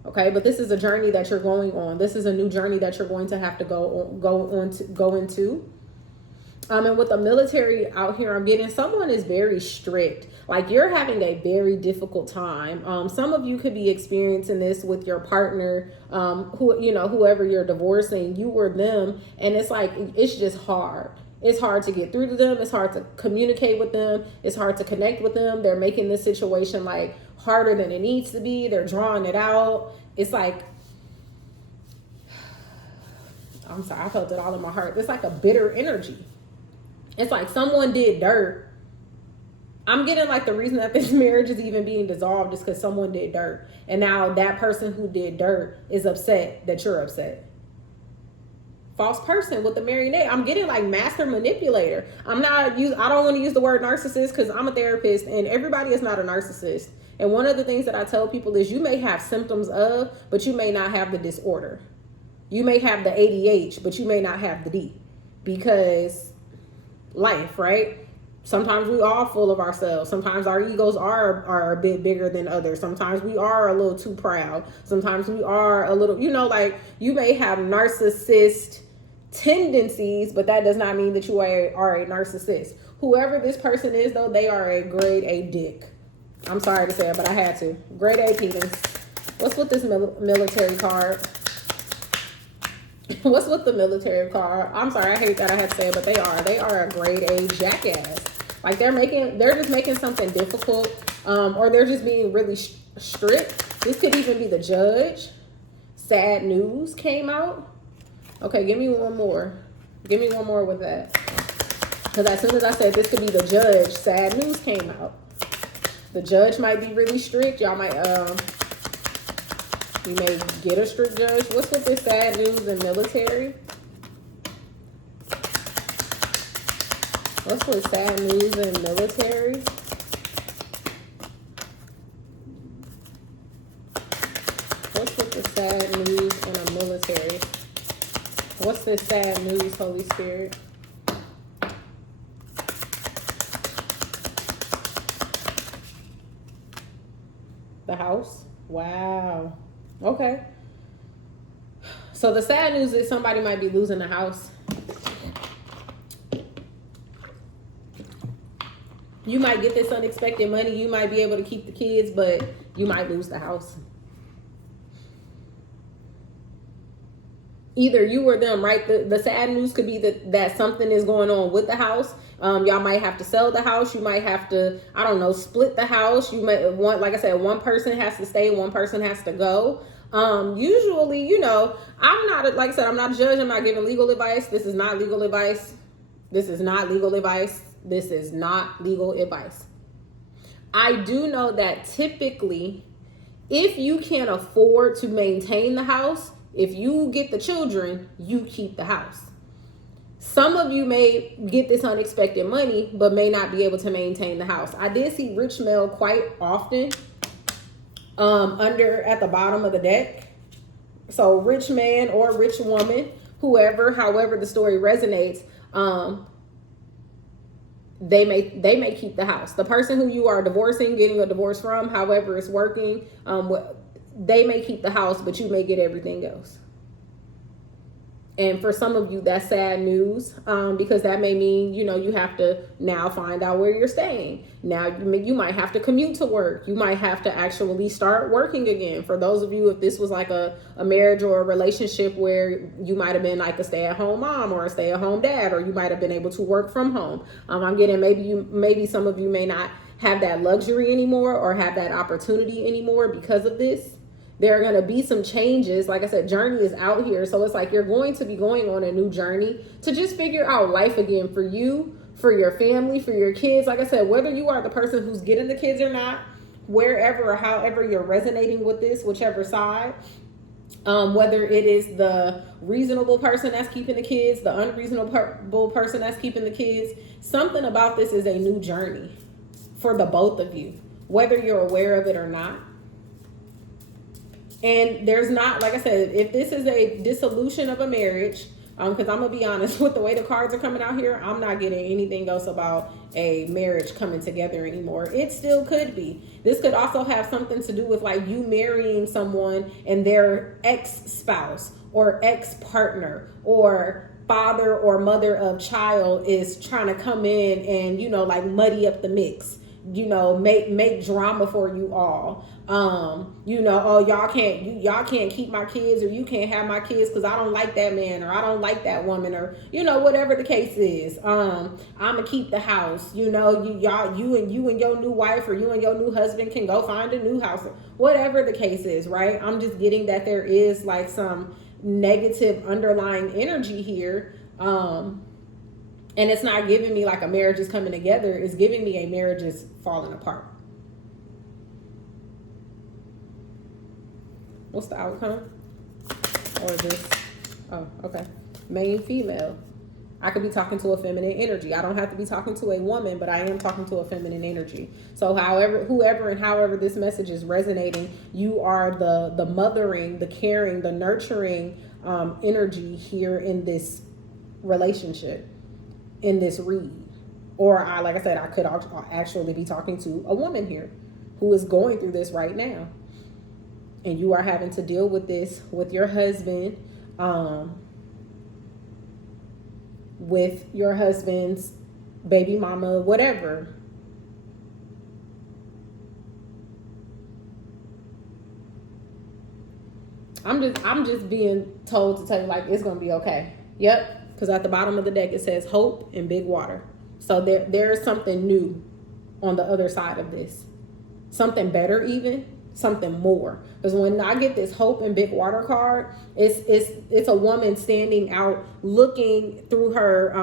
Okay, but this is a journey that you're going on. This is a new journey that you're going to have to go into. And with the military out here, I'm getting someone is very strict. Like you're having a very difficult time. Some of you could be experiencing this with your partner, whoever you're divorcing, you or them. And it's like, it's just hard. It's hard to get through to them. It's hard to communicate with them. It's hard to connect with them. They're making this situation like harder than it needs to be. They're drawing it out. It's like, I'm sorry, I felt it all in my heart. It's like a bitter energy. It's like someone did dirt. I'm getting like the reason that this marriage is even being dissolved is because someone did dirt. And now that person who did dirt is upset that you're upset. False person with the married name. I'm getting like master manipulator. I don't want to use the word narcissist because I'm a therapist and everybody is not a narcissist. And one of the things that I tell people is you may have symptoms of, but you may not have the disorder. You may have the ADH, but you may not have the D, because life, right? Sometimes we are full of ourselves. Sometimes our egos are a bit bigger than others. Sometimes we are a little too proud. Sometimes we are a little, like you may have narcissist tendencies, but that does not mean that you are a narcissist. Whoever this person is, though, they are a grade A dick. I'm sorry to say it, but I had to. Grade A penis. What's with this military card? What's with the military card? I'm sorry, I hate that I had to say it, but they are a grade A jackass. Like they're just making something difficult, or they're just being really strict. This could even be the judge. Sad news came out. Okay, give me one more. Give me one more with that. Because as soon as I said this could be the judge, sad news came out. The judge might be really strict. Y'all might, you may get a strict judge. What's with this sad news in military? What's with sad news in military? What's with the sad news in a military? What's this sad news, Holy Spirit? The house? Wow. Okay. So the sad news is somebody might be losing the house. You might get this unexpected money. You might be able to keep the kids, but you might lose the house. Either you or them, right? The sad news could be that something is going on with the house. Y'all might have to sell the house. You might have to, I don't know, split the house. You might want, like I said, one person has to stay, one person has to go. Usually, I'm not, like I said, I'm not a judge. I'm not giving legal advice. This is not legal advice. This is not legal advice. This is not legal advice. I do know that typically, if you can afford to maintain the house, If you get the children, you keep the house. Some of you may get this unexpected money, but may not be able to maintain the house. I did see rich male quite often under at the bottom of the deck. So rich man or rich woman, whoever, however the story resonates, they may keep the house. The person who you are divorcing, getting a divorce from, however it's working, they may keep the house, but you may get everything else. And for some of you, that's sad news, because that may mean, you know, you have to now find out where you're staying. Now you might have to commute to work. You might have to actually start working again. For those of you, if this was like a marriage or a relationship where you might have been like a stay-at-home mom or a stay-at-home dad, or you might have been able to work from home. I'm getting maybe some of you may not have that luxury anymore or have that opportunity anymore because of this. There are going to be some changes. Like I said, journey is out here. So it's like you're going to be going on a new journey to just figure out life again for you, for your family, for your kids. Like I said, whether you are the person who's getting the kids or not, wherever or however you're resonating with this, whichever side, whether it is the reasonable person that's keeping the kids, the unreasonable person that's keeping the kids, something about this is a new journey for the both of you, whether you're aware of it or not. And there's not, like I said, if this is a dissolution of a marriage, because I'm going to be honest, with the way the cards are coming out here, I'm not getting anything else about a marriage coming together anymore. It still could be. This could also have something to do with like you marrying someone and their ex-spouse or ex-partner or father or mother of child is trying to come in and, you know, like muddy up the mix, you know, make drama for you all. You know, oh, y'all can't keep my kids, or you can't have my kids because I don't like that man, or I don't like that woman, or, you know, whatever the case is. I'ma keep the house. You know, you and your new wife or you and your new husband can go find a new house, or whatever the case is, right? I'm just getting that there is like some negative underlying energy here. And it's not giving me like a marriage is coming together. It's giving me a marriage is falling apart. What's the outcome? Or this? Oh, okay. Main female. I could be talking to a feminine energy. I don't have to be talking to a woman, but I am talking to a feminine energy. So whoever and however this message is resonating, you are the mothering, the caring, the nurturing energy here in this relationship, in this read. Or like I said, I could actually be talking to a woman here who is going through this right now. And you are having to deal with this with your husband, with your husband's baby mama, whatever. I'm just being told to tell you like it's gonna be okay. Yep, because at the bottom of the deck it says hope and big water. So there is something new on the other side of this, something better even. Something more, because when I get this hope and big water card, it's a woman standing out looking through her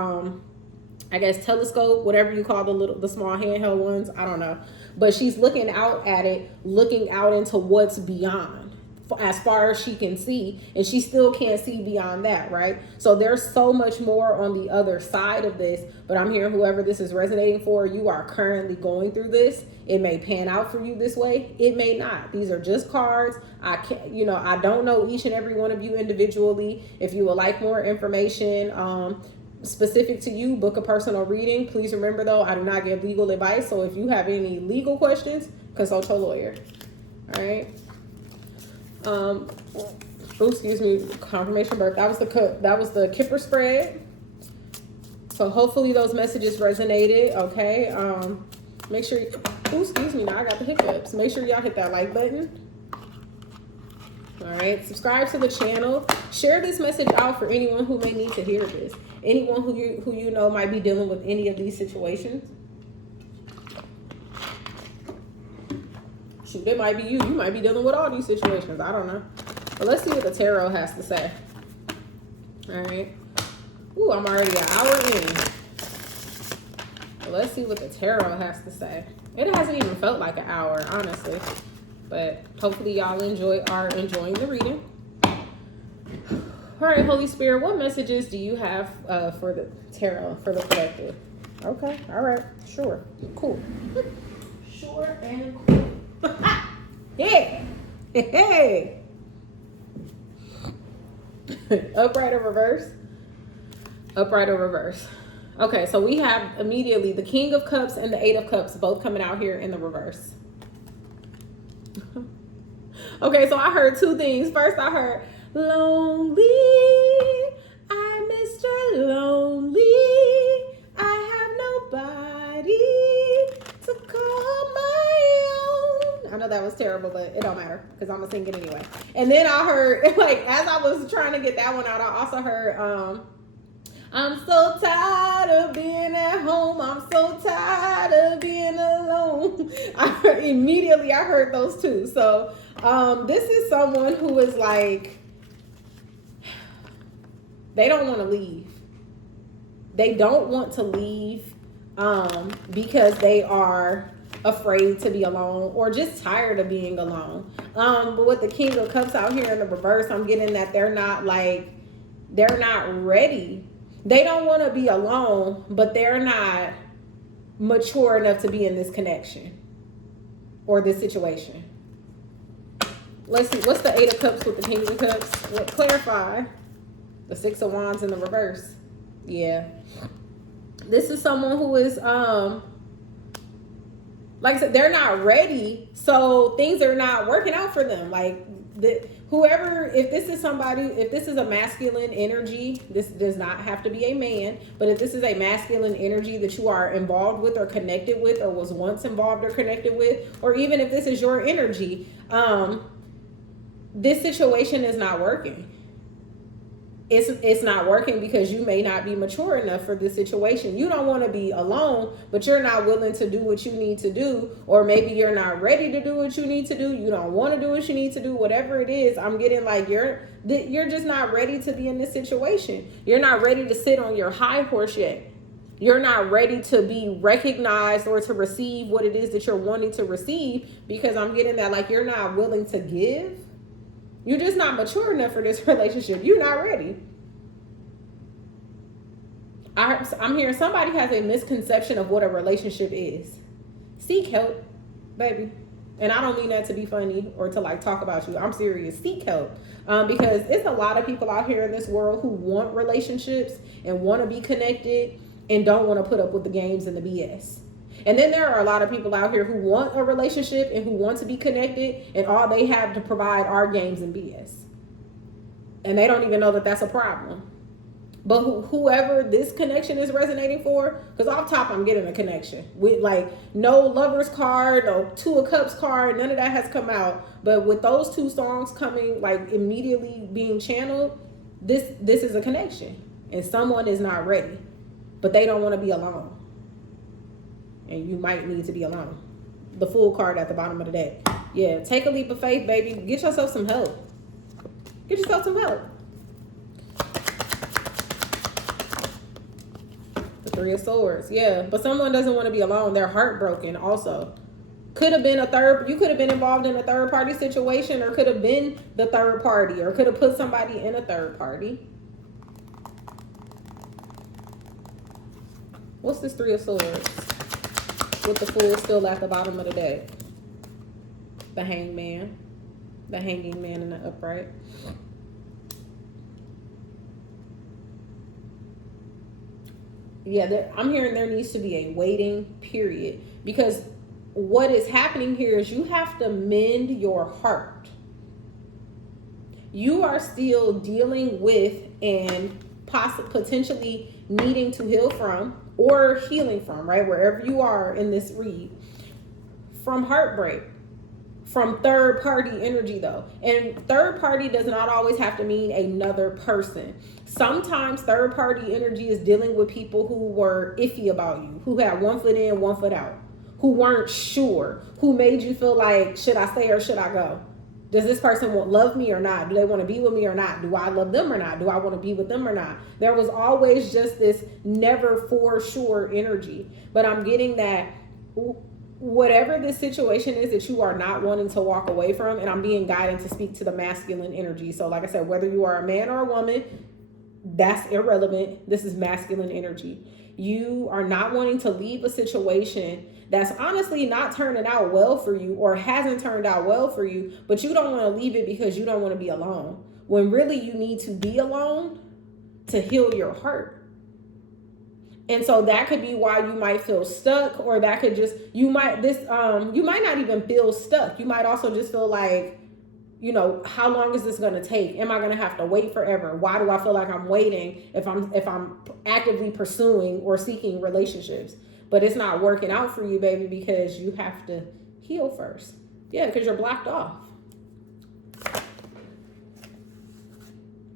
I guess telescope, whatever you call the small handheld ones, I don't know, but she's looking out at it, looking out into what's beyond as far as she can see, and she still can't see beyond that, right? So there's so much more on the other side of this, but I'm hearing whoever this is resonating for, you are currently going through this. It may pan out for you this way. It may not. These are just cards. I don't know each and every one of you individually. If you would like more information specific to you, book a personal reading. Please remember though, I do not give legal advice. So if you have any legal questions, consult your lawyer. All right. Excuse me, confirmation birth. That was the Kipper spread. So hopefully those messages resonated. Okay. Make sure excuse me, now I got the hiccups. Make sure y'all hit that like button. All right, subscribe to the channel. Share this message out for anyone who may need to hear this. Anyone who you know might be dealing with any of these situations. Shoot, it might be you. You might be dealing with all these situations. I don't know. But let's see what the tarot has to say. All right. Ooh, I'm already an hour in. But let's see what the tarot has to say. It hasn't even felt like an hour, honestly. But hopefully y'all are enjoying the reading. All right, Holy Spirit, what messages do you have for the tarot, for the collective? Okay, all right, sure, cool. Sure and cool. Yeah, hey. Upright or reverse? Upright or reverse? Okay, so we have immediately the King of Cups and the Eight of Cups both coming out here in the reverse. Okay, so I heard two things. First, I heard lonely. I'm Mr. Lonely. I have nobody to call my own. I know that was terrible, but it don't matter because I'm gonna sing it anyway. And then I heard, like, as I was trying to get that one out, I also heard, I'm so tired of being at home. I'm so tired of being alone. Immediately I heard those two. So this is someone who is like, they don't want to leave. They don't want to leave because they are afraid to be alone or just tired of being alone. But with the King of Cups out here in the reverse, I'm getting that they're not ready. They don't want to be alone, but they're not mature enough to be in this connection or this situation. Let's see. What's the Eight of Cups with the King of Cups? What, clarify. The Six of Wands in the reverse. Yeah. This is someone who is, like I said, they're not ready. So things are not working out for them. Like, whoever, if this is somebody, if this is a masculine energy, this does not have to be a man, but if this is a masculine energy that you are involved with or connected with or was once involved or connected with, or even if this is your energy, this situation is not working. It's not working because you may not be mature enough for this situation. You don't want to be alone, but you're not willing to do what you need to do, or maybe you're not ready to do what you need to do. You don't want to do what you need to do, whatever it is. I'm getting like you're just not ready to be in this situation. You're not ready to sit on your high horse yet. You're not ready to be recognized or to receive what it is that you're wanting to receive, because I'm getting that like you're not willing to give. You're just not mature enough for this relationship. You're not ready. I'm hearing somebody has a misconception of what a relationship is. Seek help, baby. And I don't mean that to be funny or to like talk about you. I'm serious. Seek help. Because it's a lot of people out here in this world who want relationships and want to be connected and don't want to put up with the games and the BS. And then there are a lot of people out here who want a relationship and who want to be connected, and all they have to provide are games and BS. And they don't even know that that's a problem. But whoever this connection is resonating for, because off top I'm getting a connection with like no Lover's card, no Two of Cups card, none of that has come out. But with those two songs coming like immediately being channeled, this is a connection, and someone is not ready, but they don't want to be alone. And you might need to be alone. The Fool card at the bottom of the deck. Yeah, take a leap of faith, baby. Get yourself some help. Get yourself some help. The Three of Swords. Yeah, but someone doesn't want to be alone. They're heartbroken also. Could have been you could have been involved in a third party situation, or could have been the third party, or could have put somebody in a third party. What's this Three of Swords? With the Fool still at the bottom of the deck. The Hangman. The Hanging Man in the upright. Yeah, I'm hearing there needs to be a waiting period. Because what is happening here is you have to mend your heart. You are still dealing with and potentially needing to heal from, or healing from, right? Wherever you are in this read, from heartbreak, from third party energy though. And third party does not always have to mean another person. Sometimes third party energy is dealing with people who were iffy about you, who had one foot in, one foot out, who weren't sure, who made you feel like, should I stay or should I go? Does this person love me or not? Do they want to be with me or not? Do I love them or not? Do I want to be with them or not? There was always just this never for sure energy. But I'm getting that whatever this situation is that you are not wanting to walk away from, and I'm being guided to speak to the masculine energy. So like I said, whether you are a man or a woman, that's irrelevant. This is masculine energy. You are not wanting to leave a situation that's honestly not turning out well for you, or hasn't turned out well for you, but you don't want to leave it because you don't want to be alone, when really you need to be alone to heal your heart. And so that could be why you might feel stuck, or that could just, you might not even feel stuck. You might also just feel like, you know, how long is this going to take? Am I going to have to wait forever? Why do I feel like I'm waiting if I'm actively pursuing or seeking relationships? But it's not working out for you, baby, because you have to heal first. Yeah, because you're blocked off.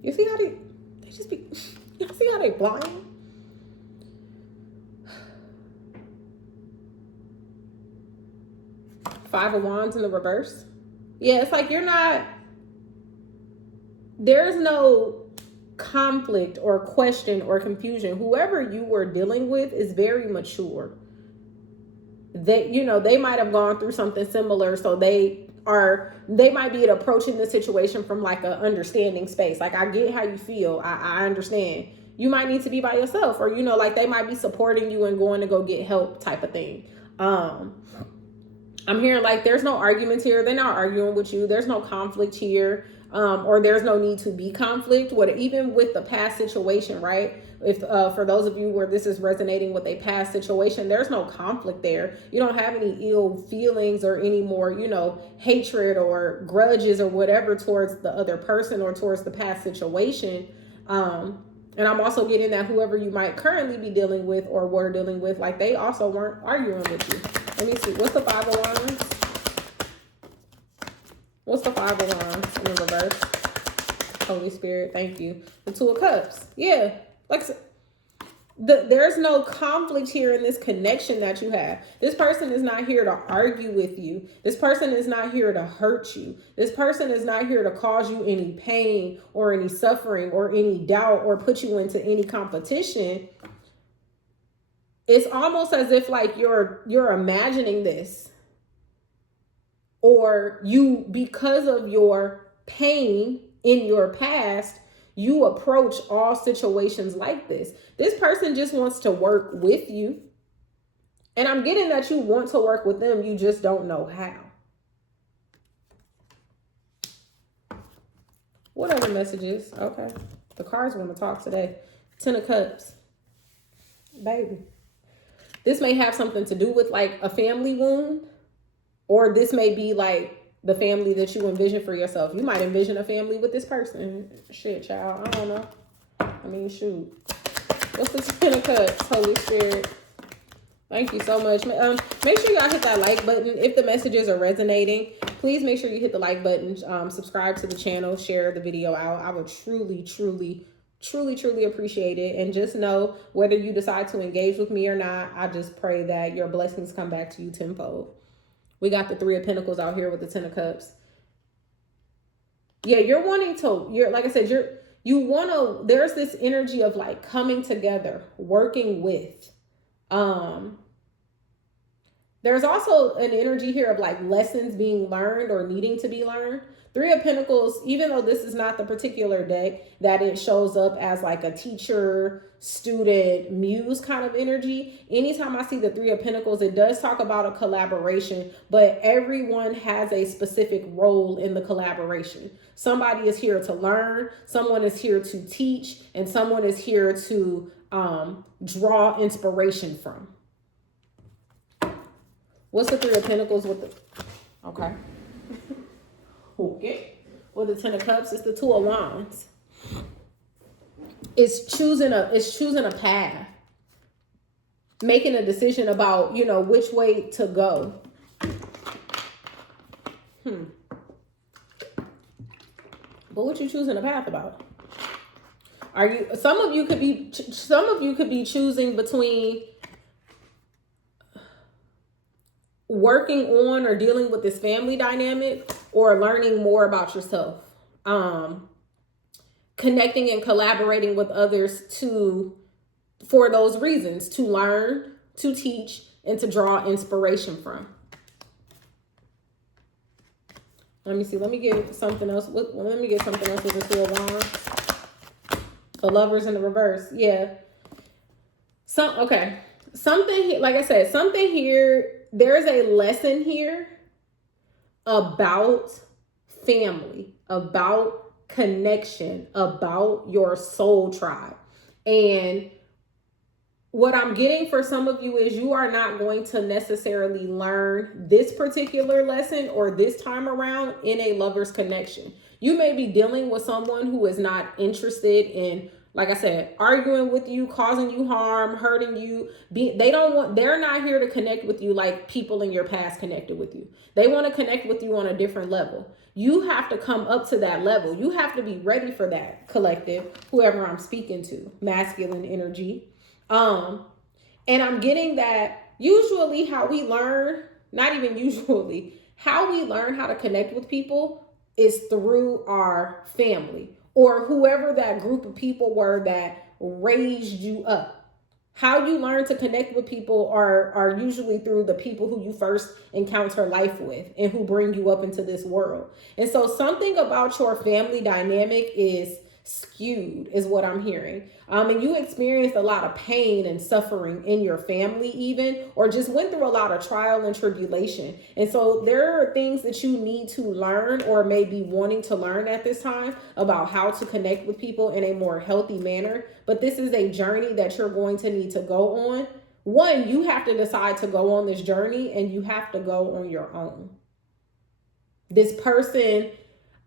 You see how they just be, you see how they blind? Five of Wands in the reverse. Yeah, it's like there's no conflict or question or confusion. Whoever you were dealing with is very mature. They might have gone through something similar, so they might be approaching the situation from like a understanding space. Like, I get how you feel. I understand. You might need to be by yourself, or like they might be supporting you and going to go get help type of thing. I'm hearing like there's no arguments here. They're not arguing with you. There's no conflict here. Or there's no need to be conflict. Even with the past situation, right? If for those of you where this is resonating with a past situation, there's no conflict there. You don't have any ill feelings or any more, hatred or grudges or whatever towards the other person or towards the past situation. And I'm also getting that whoever you might currently be dealing with or were dealing with, like they also weren't arguing with you. Let me see. What's the Five of Wands? What's the Five of Wands in the reverse? Holy Spirit, thank you. The Two of Cups. Yeah. There's no conflict here in this connection that you have. This person is not here to argue with you. This person is not here to hurt you. This person is not here to cause you any pain or any suffering or any doubt or put you into any competition. It's almost as if like you're imagining this, or you, because of your pain in your past, you approach all situations like this. This person just wants to work with you. And I'm getting that you want to work with them. You just don't know how. What other messages? Okay. The cards want to talk today. Ten of Cups. Baby. This may have something to do with like a family wound, or this may be like the family that you envision for yourself. You might envision a family with this person. Shit, child. I don't know. I mean, shoot. What's the Ten of Cups, Holy Spirit? Thank you so much. Make sure y'all hit that like button. If the messages are resonating, please make sure you hit the like button. Subscribe to the channel. Share the video out. I would truly appreciate it. And just know, whether you decide to engage with me or not, I just pray that your blessings come back to you tenfold. We got the Three of Pentacles out here with the Ten of Cups. Yeah, like I said, there's this energy of like coming together, working with. There's also an energy here of like lessons being learned or needing to be learned. Three of Pentacles, even though this is not the particular deck that it shows up as like a teacher, student, muse kind of energy. Anytime I see the Three of Pentacles, it does talk about a collaboration, but everyone has a specific role in the collaboration. Somebody is here to learn, someone is here to teach, and someone is here to draw inspiration from. What's the Three of Pentacles with the... Okay. Okay. With the Ten of Cups, it's the Two of Wands. It's choosing a path. Making a decision about, which way to go. But what you choosing a path about? Some of you could be choosing between working on or dealing with this family dynamic, or learning more about yourself, connecting and collaborating with others for those reasons, to learn, to teach, and to draw inspiration from. Let me see. Let me get something else. Let me get something else with the Two of Wands. The Lovers in the reverse. Yeah. Okay. Something, like I said, something here. There's a lesson here about family, about connection, about your soul tribe. And what I'm getting for some of you is you are not going to necessarily learn this particular lesson or this time around in a lover's connection. You may be dealing with someone who is not interested in, like I said, arguing with you, causing you harm, hurting you. They're not here to connect with you like people in your past connected with you. They want to connect with you on a different level. You have to come up to that level. You have to be ready for that, collective, whoever I'm speaking to, masculine energy. And I'm getting that usually how we learn, not even usually, how we learn how to connect with people is through our family or whoever that group of people were that raised you up. How you learn to connect with people are usually through the people who you first encounter life with and who bring you up into this world. And so something about your family dynamic is skewed, is what I'm hearing. And you experienced a lot of pain and suffering in your family even, or just went through a lot of trial and tribulation. And so there are things that you need to learn or maybe wanting to learn at this time about how to connect with people in a more healthy manner. But this is a journey that you're going to need to go on. One, you have to decide to go on this journey and you have to go on your own. This person,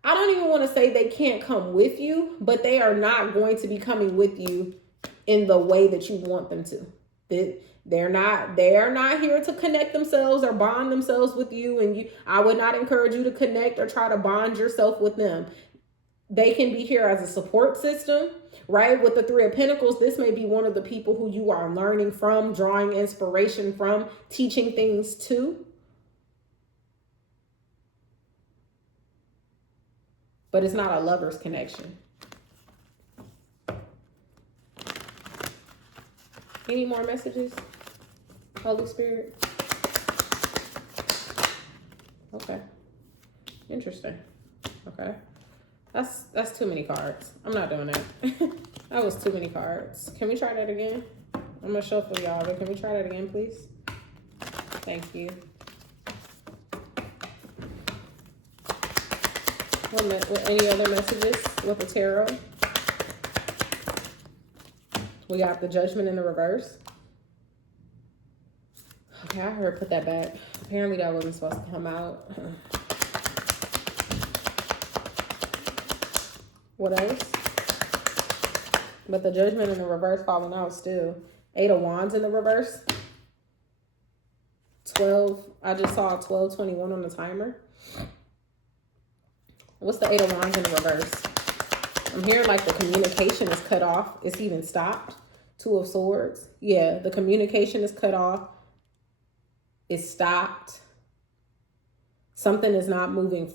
I don't even want to say they can't come with you, but they are not going to be coming with you in the way that you want them to. They are not here to connect themselves or bond themselves with you. And I would not encourage you to connect or try to bond yourself with them. They can be here as a support system, right? With the Three of Pentacles, this may be one of the people who you are learning from, drawing inspiration from, teaching things to. But it's not a lover's connection. Any more messages, Holy Spirit? Okay. Interesting. Okay. That's too many cards. I'm not doing that. That was too many cards. Can we try that again? I'm going to shuffle y'all, but can we try that again, please? Thank you. With any other messages with the tarot? We got the Judgment in the reverse. Okay, I heard put that back. Apparently that wasn't supposed to come out. What else? But the Judgment in the reverse falling out still. 8 of Wands in the reverse. 12. I just saw 12:21 on the timer. What's the 8 of Wands in the reverse? I'm hearing like the communication is cut off. It's even stopped. 2 of Swords. Yeah, the communication is cut off. It's stopped. Something is not moving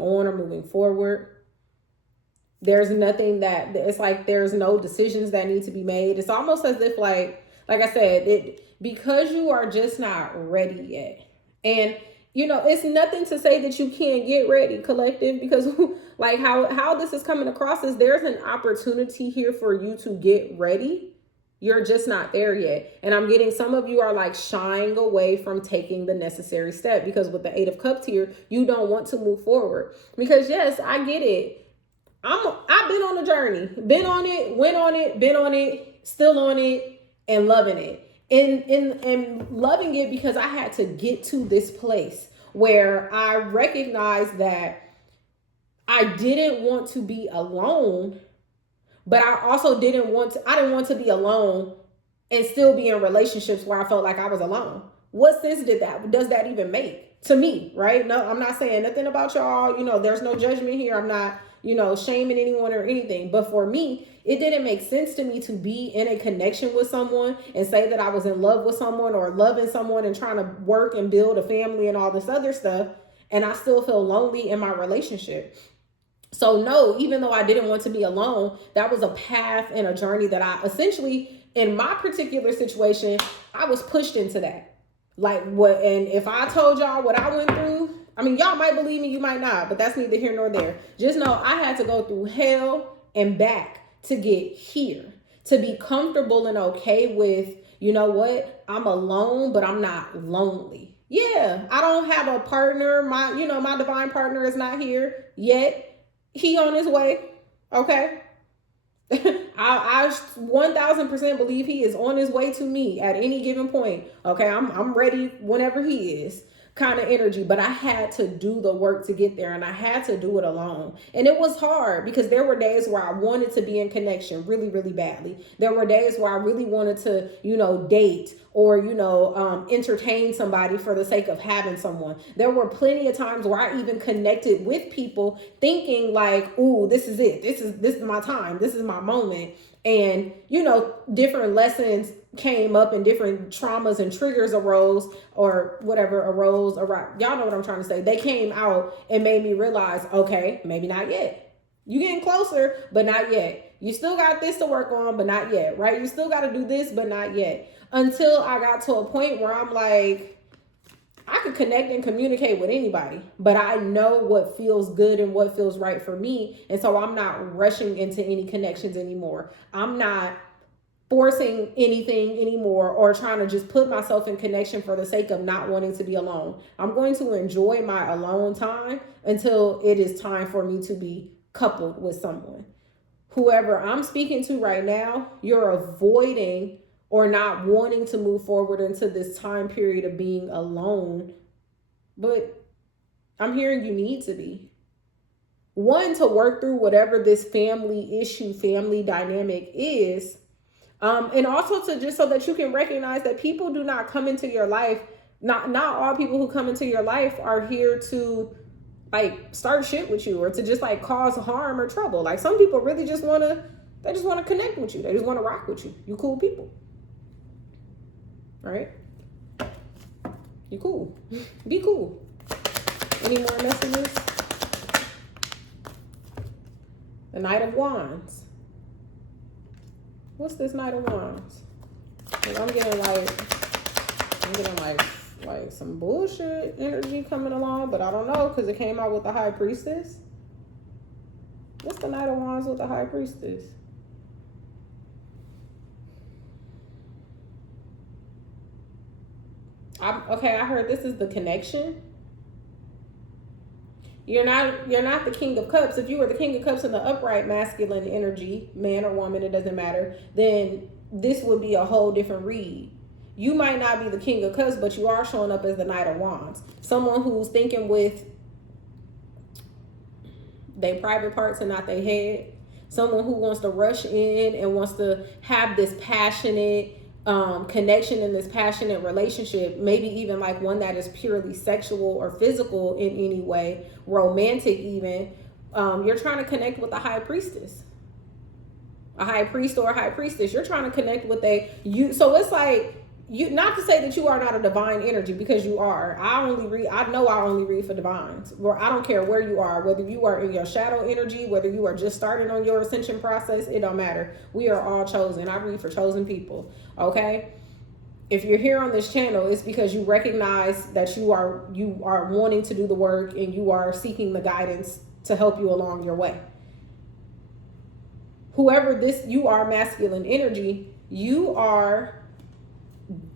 on or moving forward. There's nothing that, it's like there's no decisions that need to be made. It's almost as if like I said, because you are just not ready yet. And you know, it's nothing to say that you can't get ready, collective, because like how this is coming across is there's an opportunity here for you to get ready. You're just not there yet. And I'm getting some of you are like shying away from taking the necessary step because with the 8 of Cups here, you don't want to move forward. Because yes, I get it. I've been on a journey, been on it, went on it, been on it, still on it, and loving it. And loving it because I had to get to this place where I recognized that I didn't want to be alone, but I also didn't want to be alone and still be in relationships where I felt like I was alone. What sense does that even make to me, right? No, I'm not saying nothing about y'all. You know, there's no judgment here. I'm not, you know, shaming anyone or anything. But for me, it didn't make sense to me to be in a connection with someone and say that I was in love with someone or loving someone and trying to work and build a family and all this other stuff. And I still feel lonely in my relationship. So no, even though I didn't want to be alone, that was a path and a journey that I essentially, in my particular situation, I was pushed into that. Like what, and if I told y'all what I went through, I mean, y'all might believe me, you might not, but that's neither here nor there. Just know I had to go through hell and back to get here, to be comfortable and okay with, you know what, I'm alone, but I'm not lonely. Yeah, I don't have a partner. My divine partner is not here yet. He on his way. Okay. I 1000% believe he is on his way to me at any given point. Okay, I'm ready whenever he is, kind of energy. But I had to do the work to get there, and I had to do it alone. And it was hard because there were days where I wanted to be in connection really, really badly. There were days where I really wanted to, date or, entertain somebody for the sake of having someone. There were plenty of times where I even connected with people thinking like, ooh, this is it. This is my time. This is my moment. And, different lessons came up and different traumas and triggers arose or whatever arose. Y'all know what I'm trying to say. They came out and made me realize, okay, maybe not yet. You getting closer, but not yet. You still got this to work on, but not yet, right? You still got to do this, but not yet. Until I got to a point where I'm like, I could connect and communicate with anybody, but I know what feels good and what feels right for me. And so I'm not rushing into any connections anymore. I'm not forcing anything anymore or trying to just put myself in connection for the sake of not wanting to be alone. I'm going to enjoy my alone time until it is time for me to be coupled with someone. Whoever I'm speaking to right now, you're avoiding or not wanting to move forward into this time period of being alone. But I'm hearing you need to be. One, to work through whatever this family issue, family dynamic is. And also to just so that you can recognize that people do not come into your life. Not all people who come into your life are here to like start shit with you or to just like cause harm or trouble. Like some people really just want to connect with you. They just want to rock with you. You cool people. Right? You cool. Be cool. Any more messages? The Knight of Wands. What's this Knight of Wands? Like I'm getting like some bullshit energy coming along, but I don't know because it came out with the High Priestess. What's the Knight of Wands with the High Priestess? I heard this is the connection. You're not the King of Cups. If you were the King of Cups in the upright masculine energy, man or woman, it doesn't matter, then this would be a whole different read. You might not be the King of Cups, but you are showing up as the Knight of Wands. Someone who's thinking with their private parts and not their head. Someone who wants to rush in and wants to have this passionate connection in this passionate relationship, maybe even like one that is purely sexual or physical in any way, romantic even. You're trying to connect with a High Priestess, a High Priest or a High Priestess. You're trying to connect with so it's like, you, not to say that you are not a divine energy, because you are. I only read for divines. Or I don't care where you are, whether you are in your shadow energy, whether you are just starting on your ascension process, it don't matter. We are all chosen. I read for chosen people. Okay? If you're here on this channel, it's because you recognize that you are wanting to do the work and you are seeking the guidance to help you along your way. Whoever you are, masculine energy, you are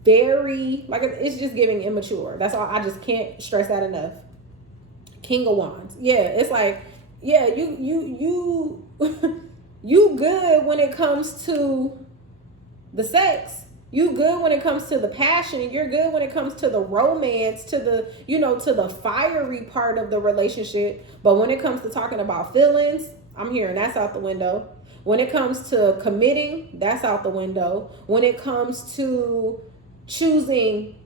very, like, it's just giving immature. That's all. I just can't stress that enough. King of Wands. Yeah, it's like, yeah, you you good when it comes to the sex. You good when it comes to the passion. You're good when it comes to the romance, to the, to the fiery part of the relationship. But when it comes to talking about feelings, I'm hearing that's out the window. When it comes to committing, that's out the window. When it comes to choosing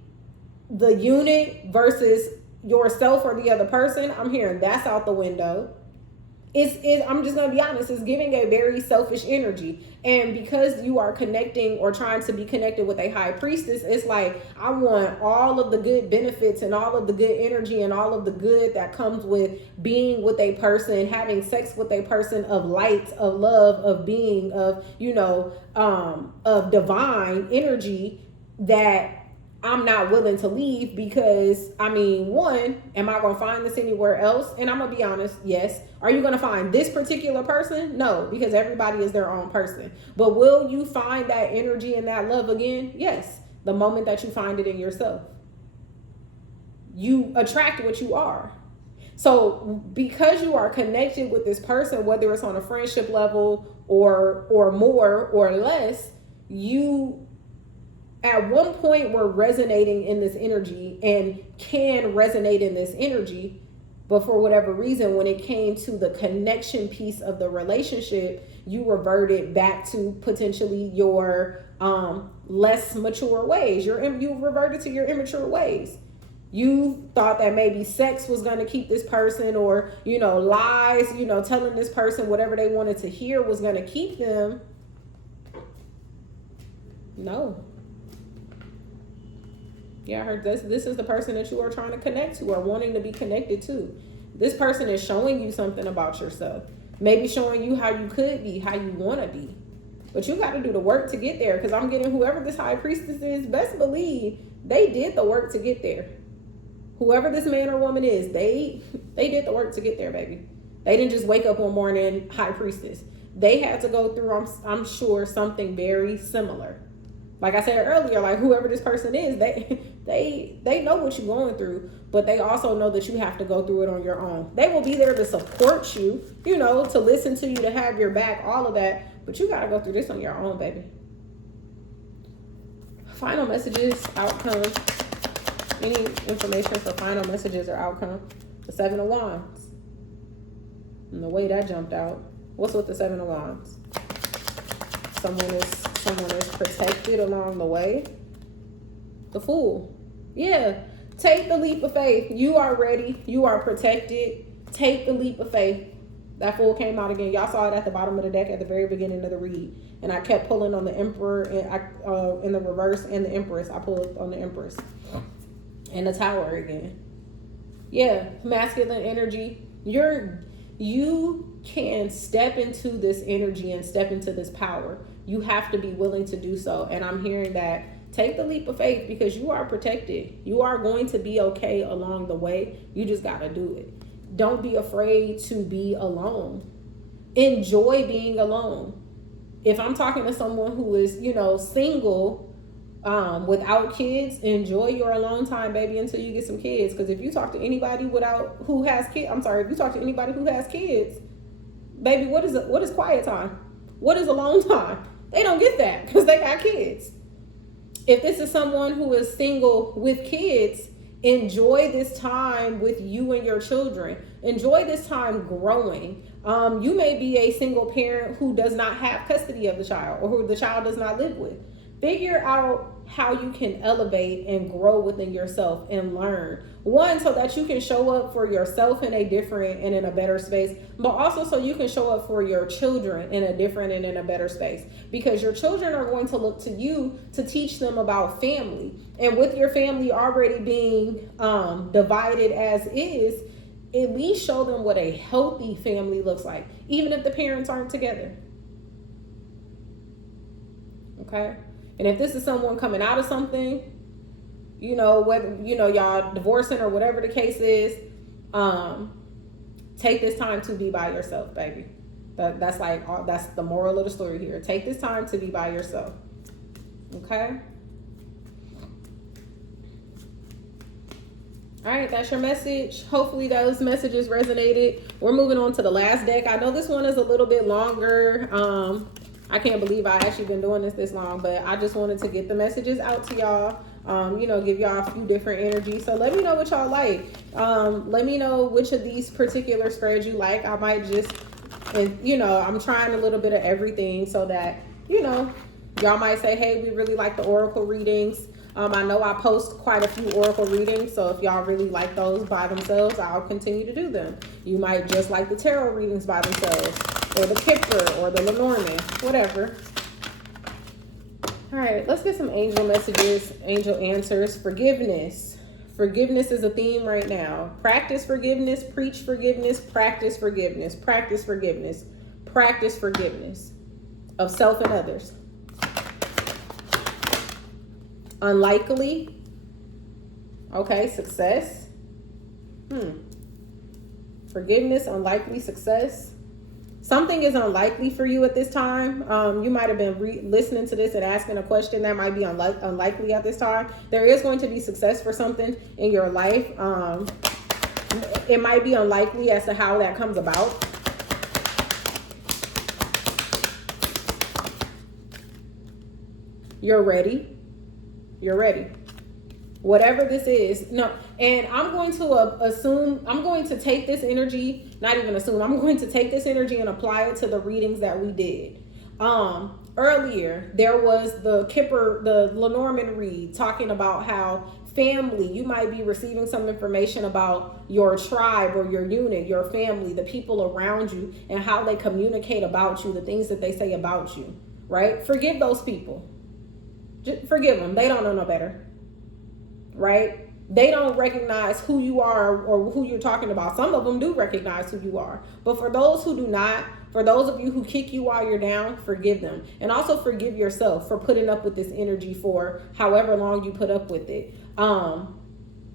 the unit versus yourself or the other person, I'm hearing that's out the window. I'm just going to be honest, it's giving a very selfish energy. And because you are connecting or trying to be connected with a High Priestess, it's like, I want all of the good benefits and all of the good energy and all of the good that comes with being with a person, having sex with a person of light, of love, of being, of, of divine energy, that I'm not willing to leave because, I mean, one, am I going to find this anywhere else? And I'm going to be honest, yes. Are you going to find this particular person? No, because everybody is their own person. But will you find that energy and that love again? Yes, the moment that you find it in yourself. You attract what you are. So because you are connected with this person, whether it's on a friendship level or more or less, you at one point were resonating in this energy and can resonate in this energy. But for whatever reason, when it came to the connection piece of the relationship, you reverted back to potentially your less mature ways. You reverted to your immature ways. You thought that maybe sex was going to keep this person, or, lies, telling this person whatever they wanted to hear was going to keep them. No. Yeah, I heard this is the person that you are trying to connect to or wanting to be connected to. This person is showing you something about yourself. Maybe showing you how you could be, how you want to be. But you got to do the work to get there, because I'm getting whoever this high priestess is, best believe they did the work to get there. Whoever this man or woman is, they did the work to get there, baby. They didn't just wake up one morning, high priestess. They had to go through, I'm sure, something very similar. Like I said earlier, like whoever this person is, they know what you're going through, but they also know that you have to go through it on your own. They will be there to support you, to listen to you, to have your back, all of that. But you got to go through this on your own, baby. Final messages, outcome. Any information for final messages or outcome? The 7 of Wands. And the way that jumped out. What's with the 7 of Wands? Someone is protected along the way. The Fool. Yeah. Take the leap of faith. You are ready. You are protected. Take the leap of faith. That Fool came out again. Y'all saw it at the bottom of the deck at the very beginning of the read. And I kept pulling on the Emperor and in the reverse and the Empress. I pulled on the Empress. And the Tower again. Yeah. Masculine energy. You can step into this energy and step into this power. You have to be willing to do so. And I'm hearing that take the leap of faith, because you are protected. You are going to be okay along the way. You just got to do it. Don't be afraid to be alone. Enjoy being alone. If I'm talking to someone who is, single, without kids, enjoy your alone time, baby, until you get some kids. Because if you talk to anybody if you talk to anybody who has kids, baby, what is quiet time? What is alone time? They don't get that because they got kids. If this is someone who is single with kids, enjoy this time with you and your children. Enjoy this time growing. You may be a single parent who does not have custody of the child, or who the child does not live with. Figure out how you can elevate and grow within yourself and learn. One, so that you can show up for yourself in a different and in a better space, but also so you can show up for your children in a different and in a better space. Because your children are going to look to you to teach them about family. And with your family already being divided as is, at least show them what a healthy family looks like, even if the parents aren't together. Okay? And if this is someone coming out of something, whether, y'all divorcing or whatever the case is, take this time to be by yourself, baby. That's the moral of the story here. Take this time to be by yourself. Okay? All right, that's your message. Hopefully those messages resonated. We're moving on to the last deck. I know this one is a little bit longer. I can't believe I actually been doing this long, but I just wanted to get the messages out to y'all, give y'all a few different energies. So let me know what y'all like. Let me know which of these particular spreads you like. I might just, I'm trying a little bit of everything so that, y'all might say, hey, we really like the oracle readings. I know I post quite a few oracle readings, so if y'all really like those by themselves, I'll continue to do them. You might just like the tarot readings by themselves, or the Kipper, or the Lenormand, whatever. All right, let's get some angel messages, angel answers. Forgiveness. Forgiveness is a theme right now. Practice forgiveness, preach forgiveness, practice forgiveness, practice forgiveness, practice forgiveness of self and others. Unlikely, Okay, success. Forgiveness, unlikely, success. Something is unlikely for you at this time. You might have been listening to this and asking a question that might be unlikely at this time. There is going to be success for something in your life. It might be unlikely as to how that comes about. You're ready. You're ready. Whatever this is. No, and I'm going to take this energy, not even assume, I'm going to take this energy and apply it to the readings that we did. Earlier, there was the Lenormand read talking about how family, you might be receiving some information about your tribe or your unit, your family, the people around you, and how they communicate about you, the things that they say about you, right? Forgive those people. Just forgive them. They don't know no better. Right? They don't recognize who you are or who you're talking about. Some of them do recognize who you are. But for those who do not, for those of you who kick you while you're down, forgive them. And also forgive yourself for putting up with this energy for however long you put up with it.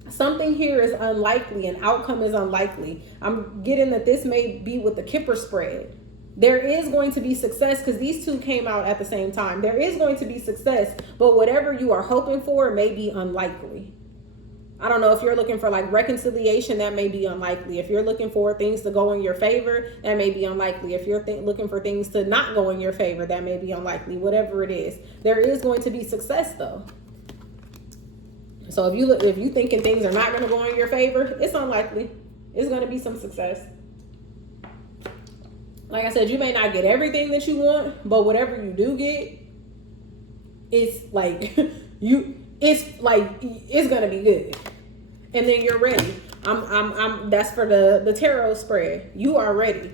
Something here is unlikely. An outcome is unlikely. I'm getting that this may be with the Kipper spread. There is going to be success because these two came out at the same time. There is going to be success, but whatever you are hoping for may be unlikely. I don't know if you're looking for like reconciliation, that may be unlikely. If you're looking for things to go in your favor, that may be unlikely. If you're looking for things to not go in your favor, that may be unlikely. Whatever it is, there is going to be success though. So if you thinking things are not going to go in your favor, it's unlikely. It's going to be some success. Like I said, you may not get everything that you want, but whatever you do get, it's like it's gonna be good. And then you're ready. That's for the tarot spread. You are ready.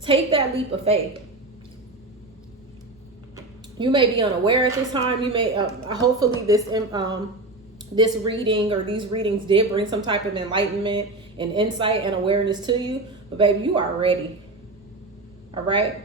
Take that leap of faith. You may be unaware at this time. You may hopefully this reading or these readings did bring some type of enlightenment and insight and awareness to you. But baby, you are ready. All right.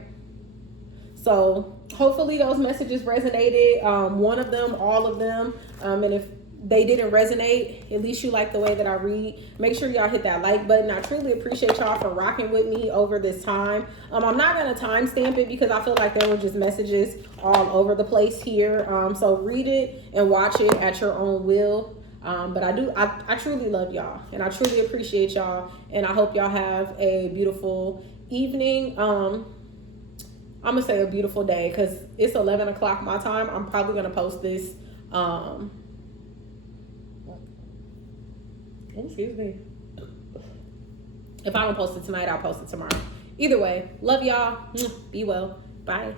So hopefully those messages resonated. One of them, all of them. And if they didn't resonate, at least you like the way that I read, make sure y'all hit that like button. I truly appreciate y'all for rocking with me over this time. I'm not going to timestamp it because I feel like there were just messages all over the place here. So read it and watch it at your own will. But I truly love y'all and I truly appreciate y'all. And I hope y'all have a beautiful evening. I'm gonna say a beautiful day because it's 11 o'clock my time. I'm probably gonna post this excuse me, if I don't post it tonight, I'll post it tomorrow. Either way, love y'all. Be well. Bye.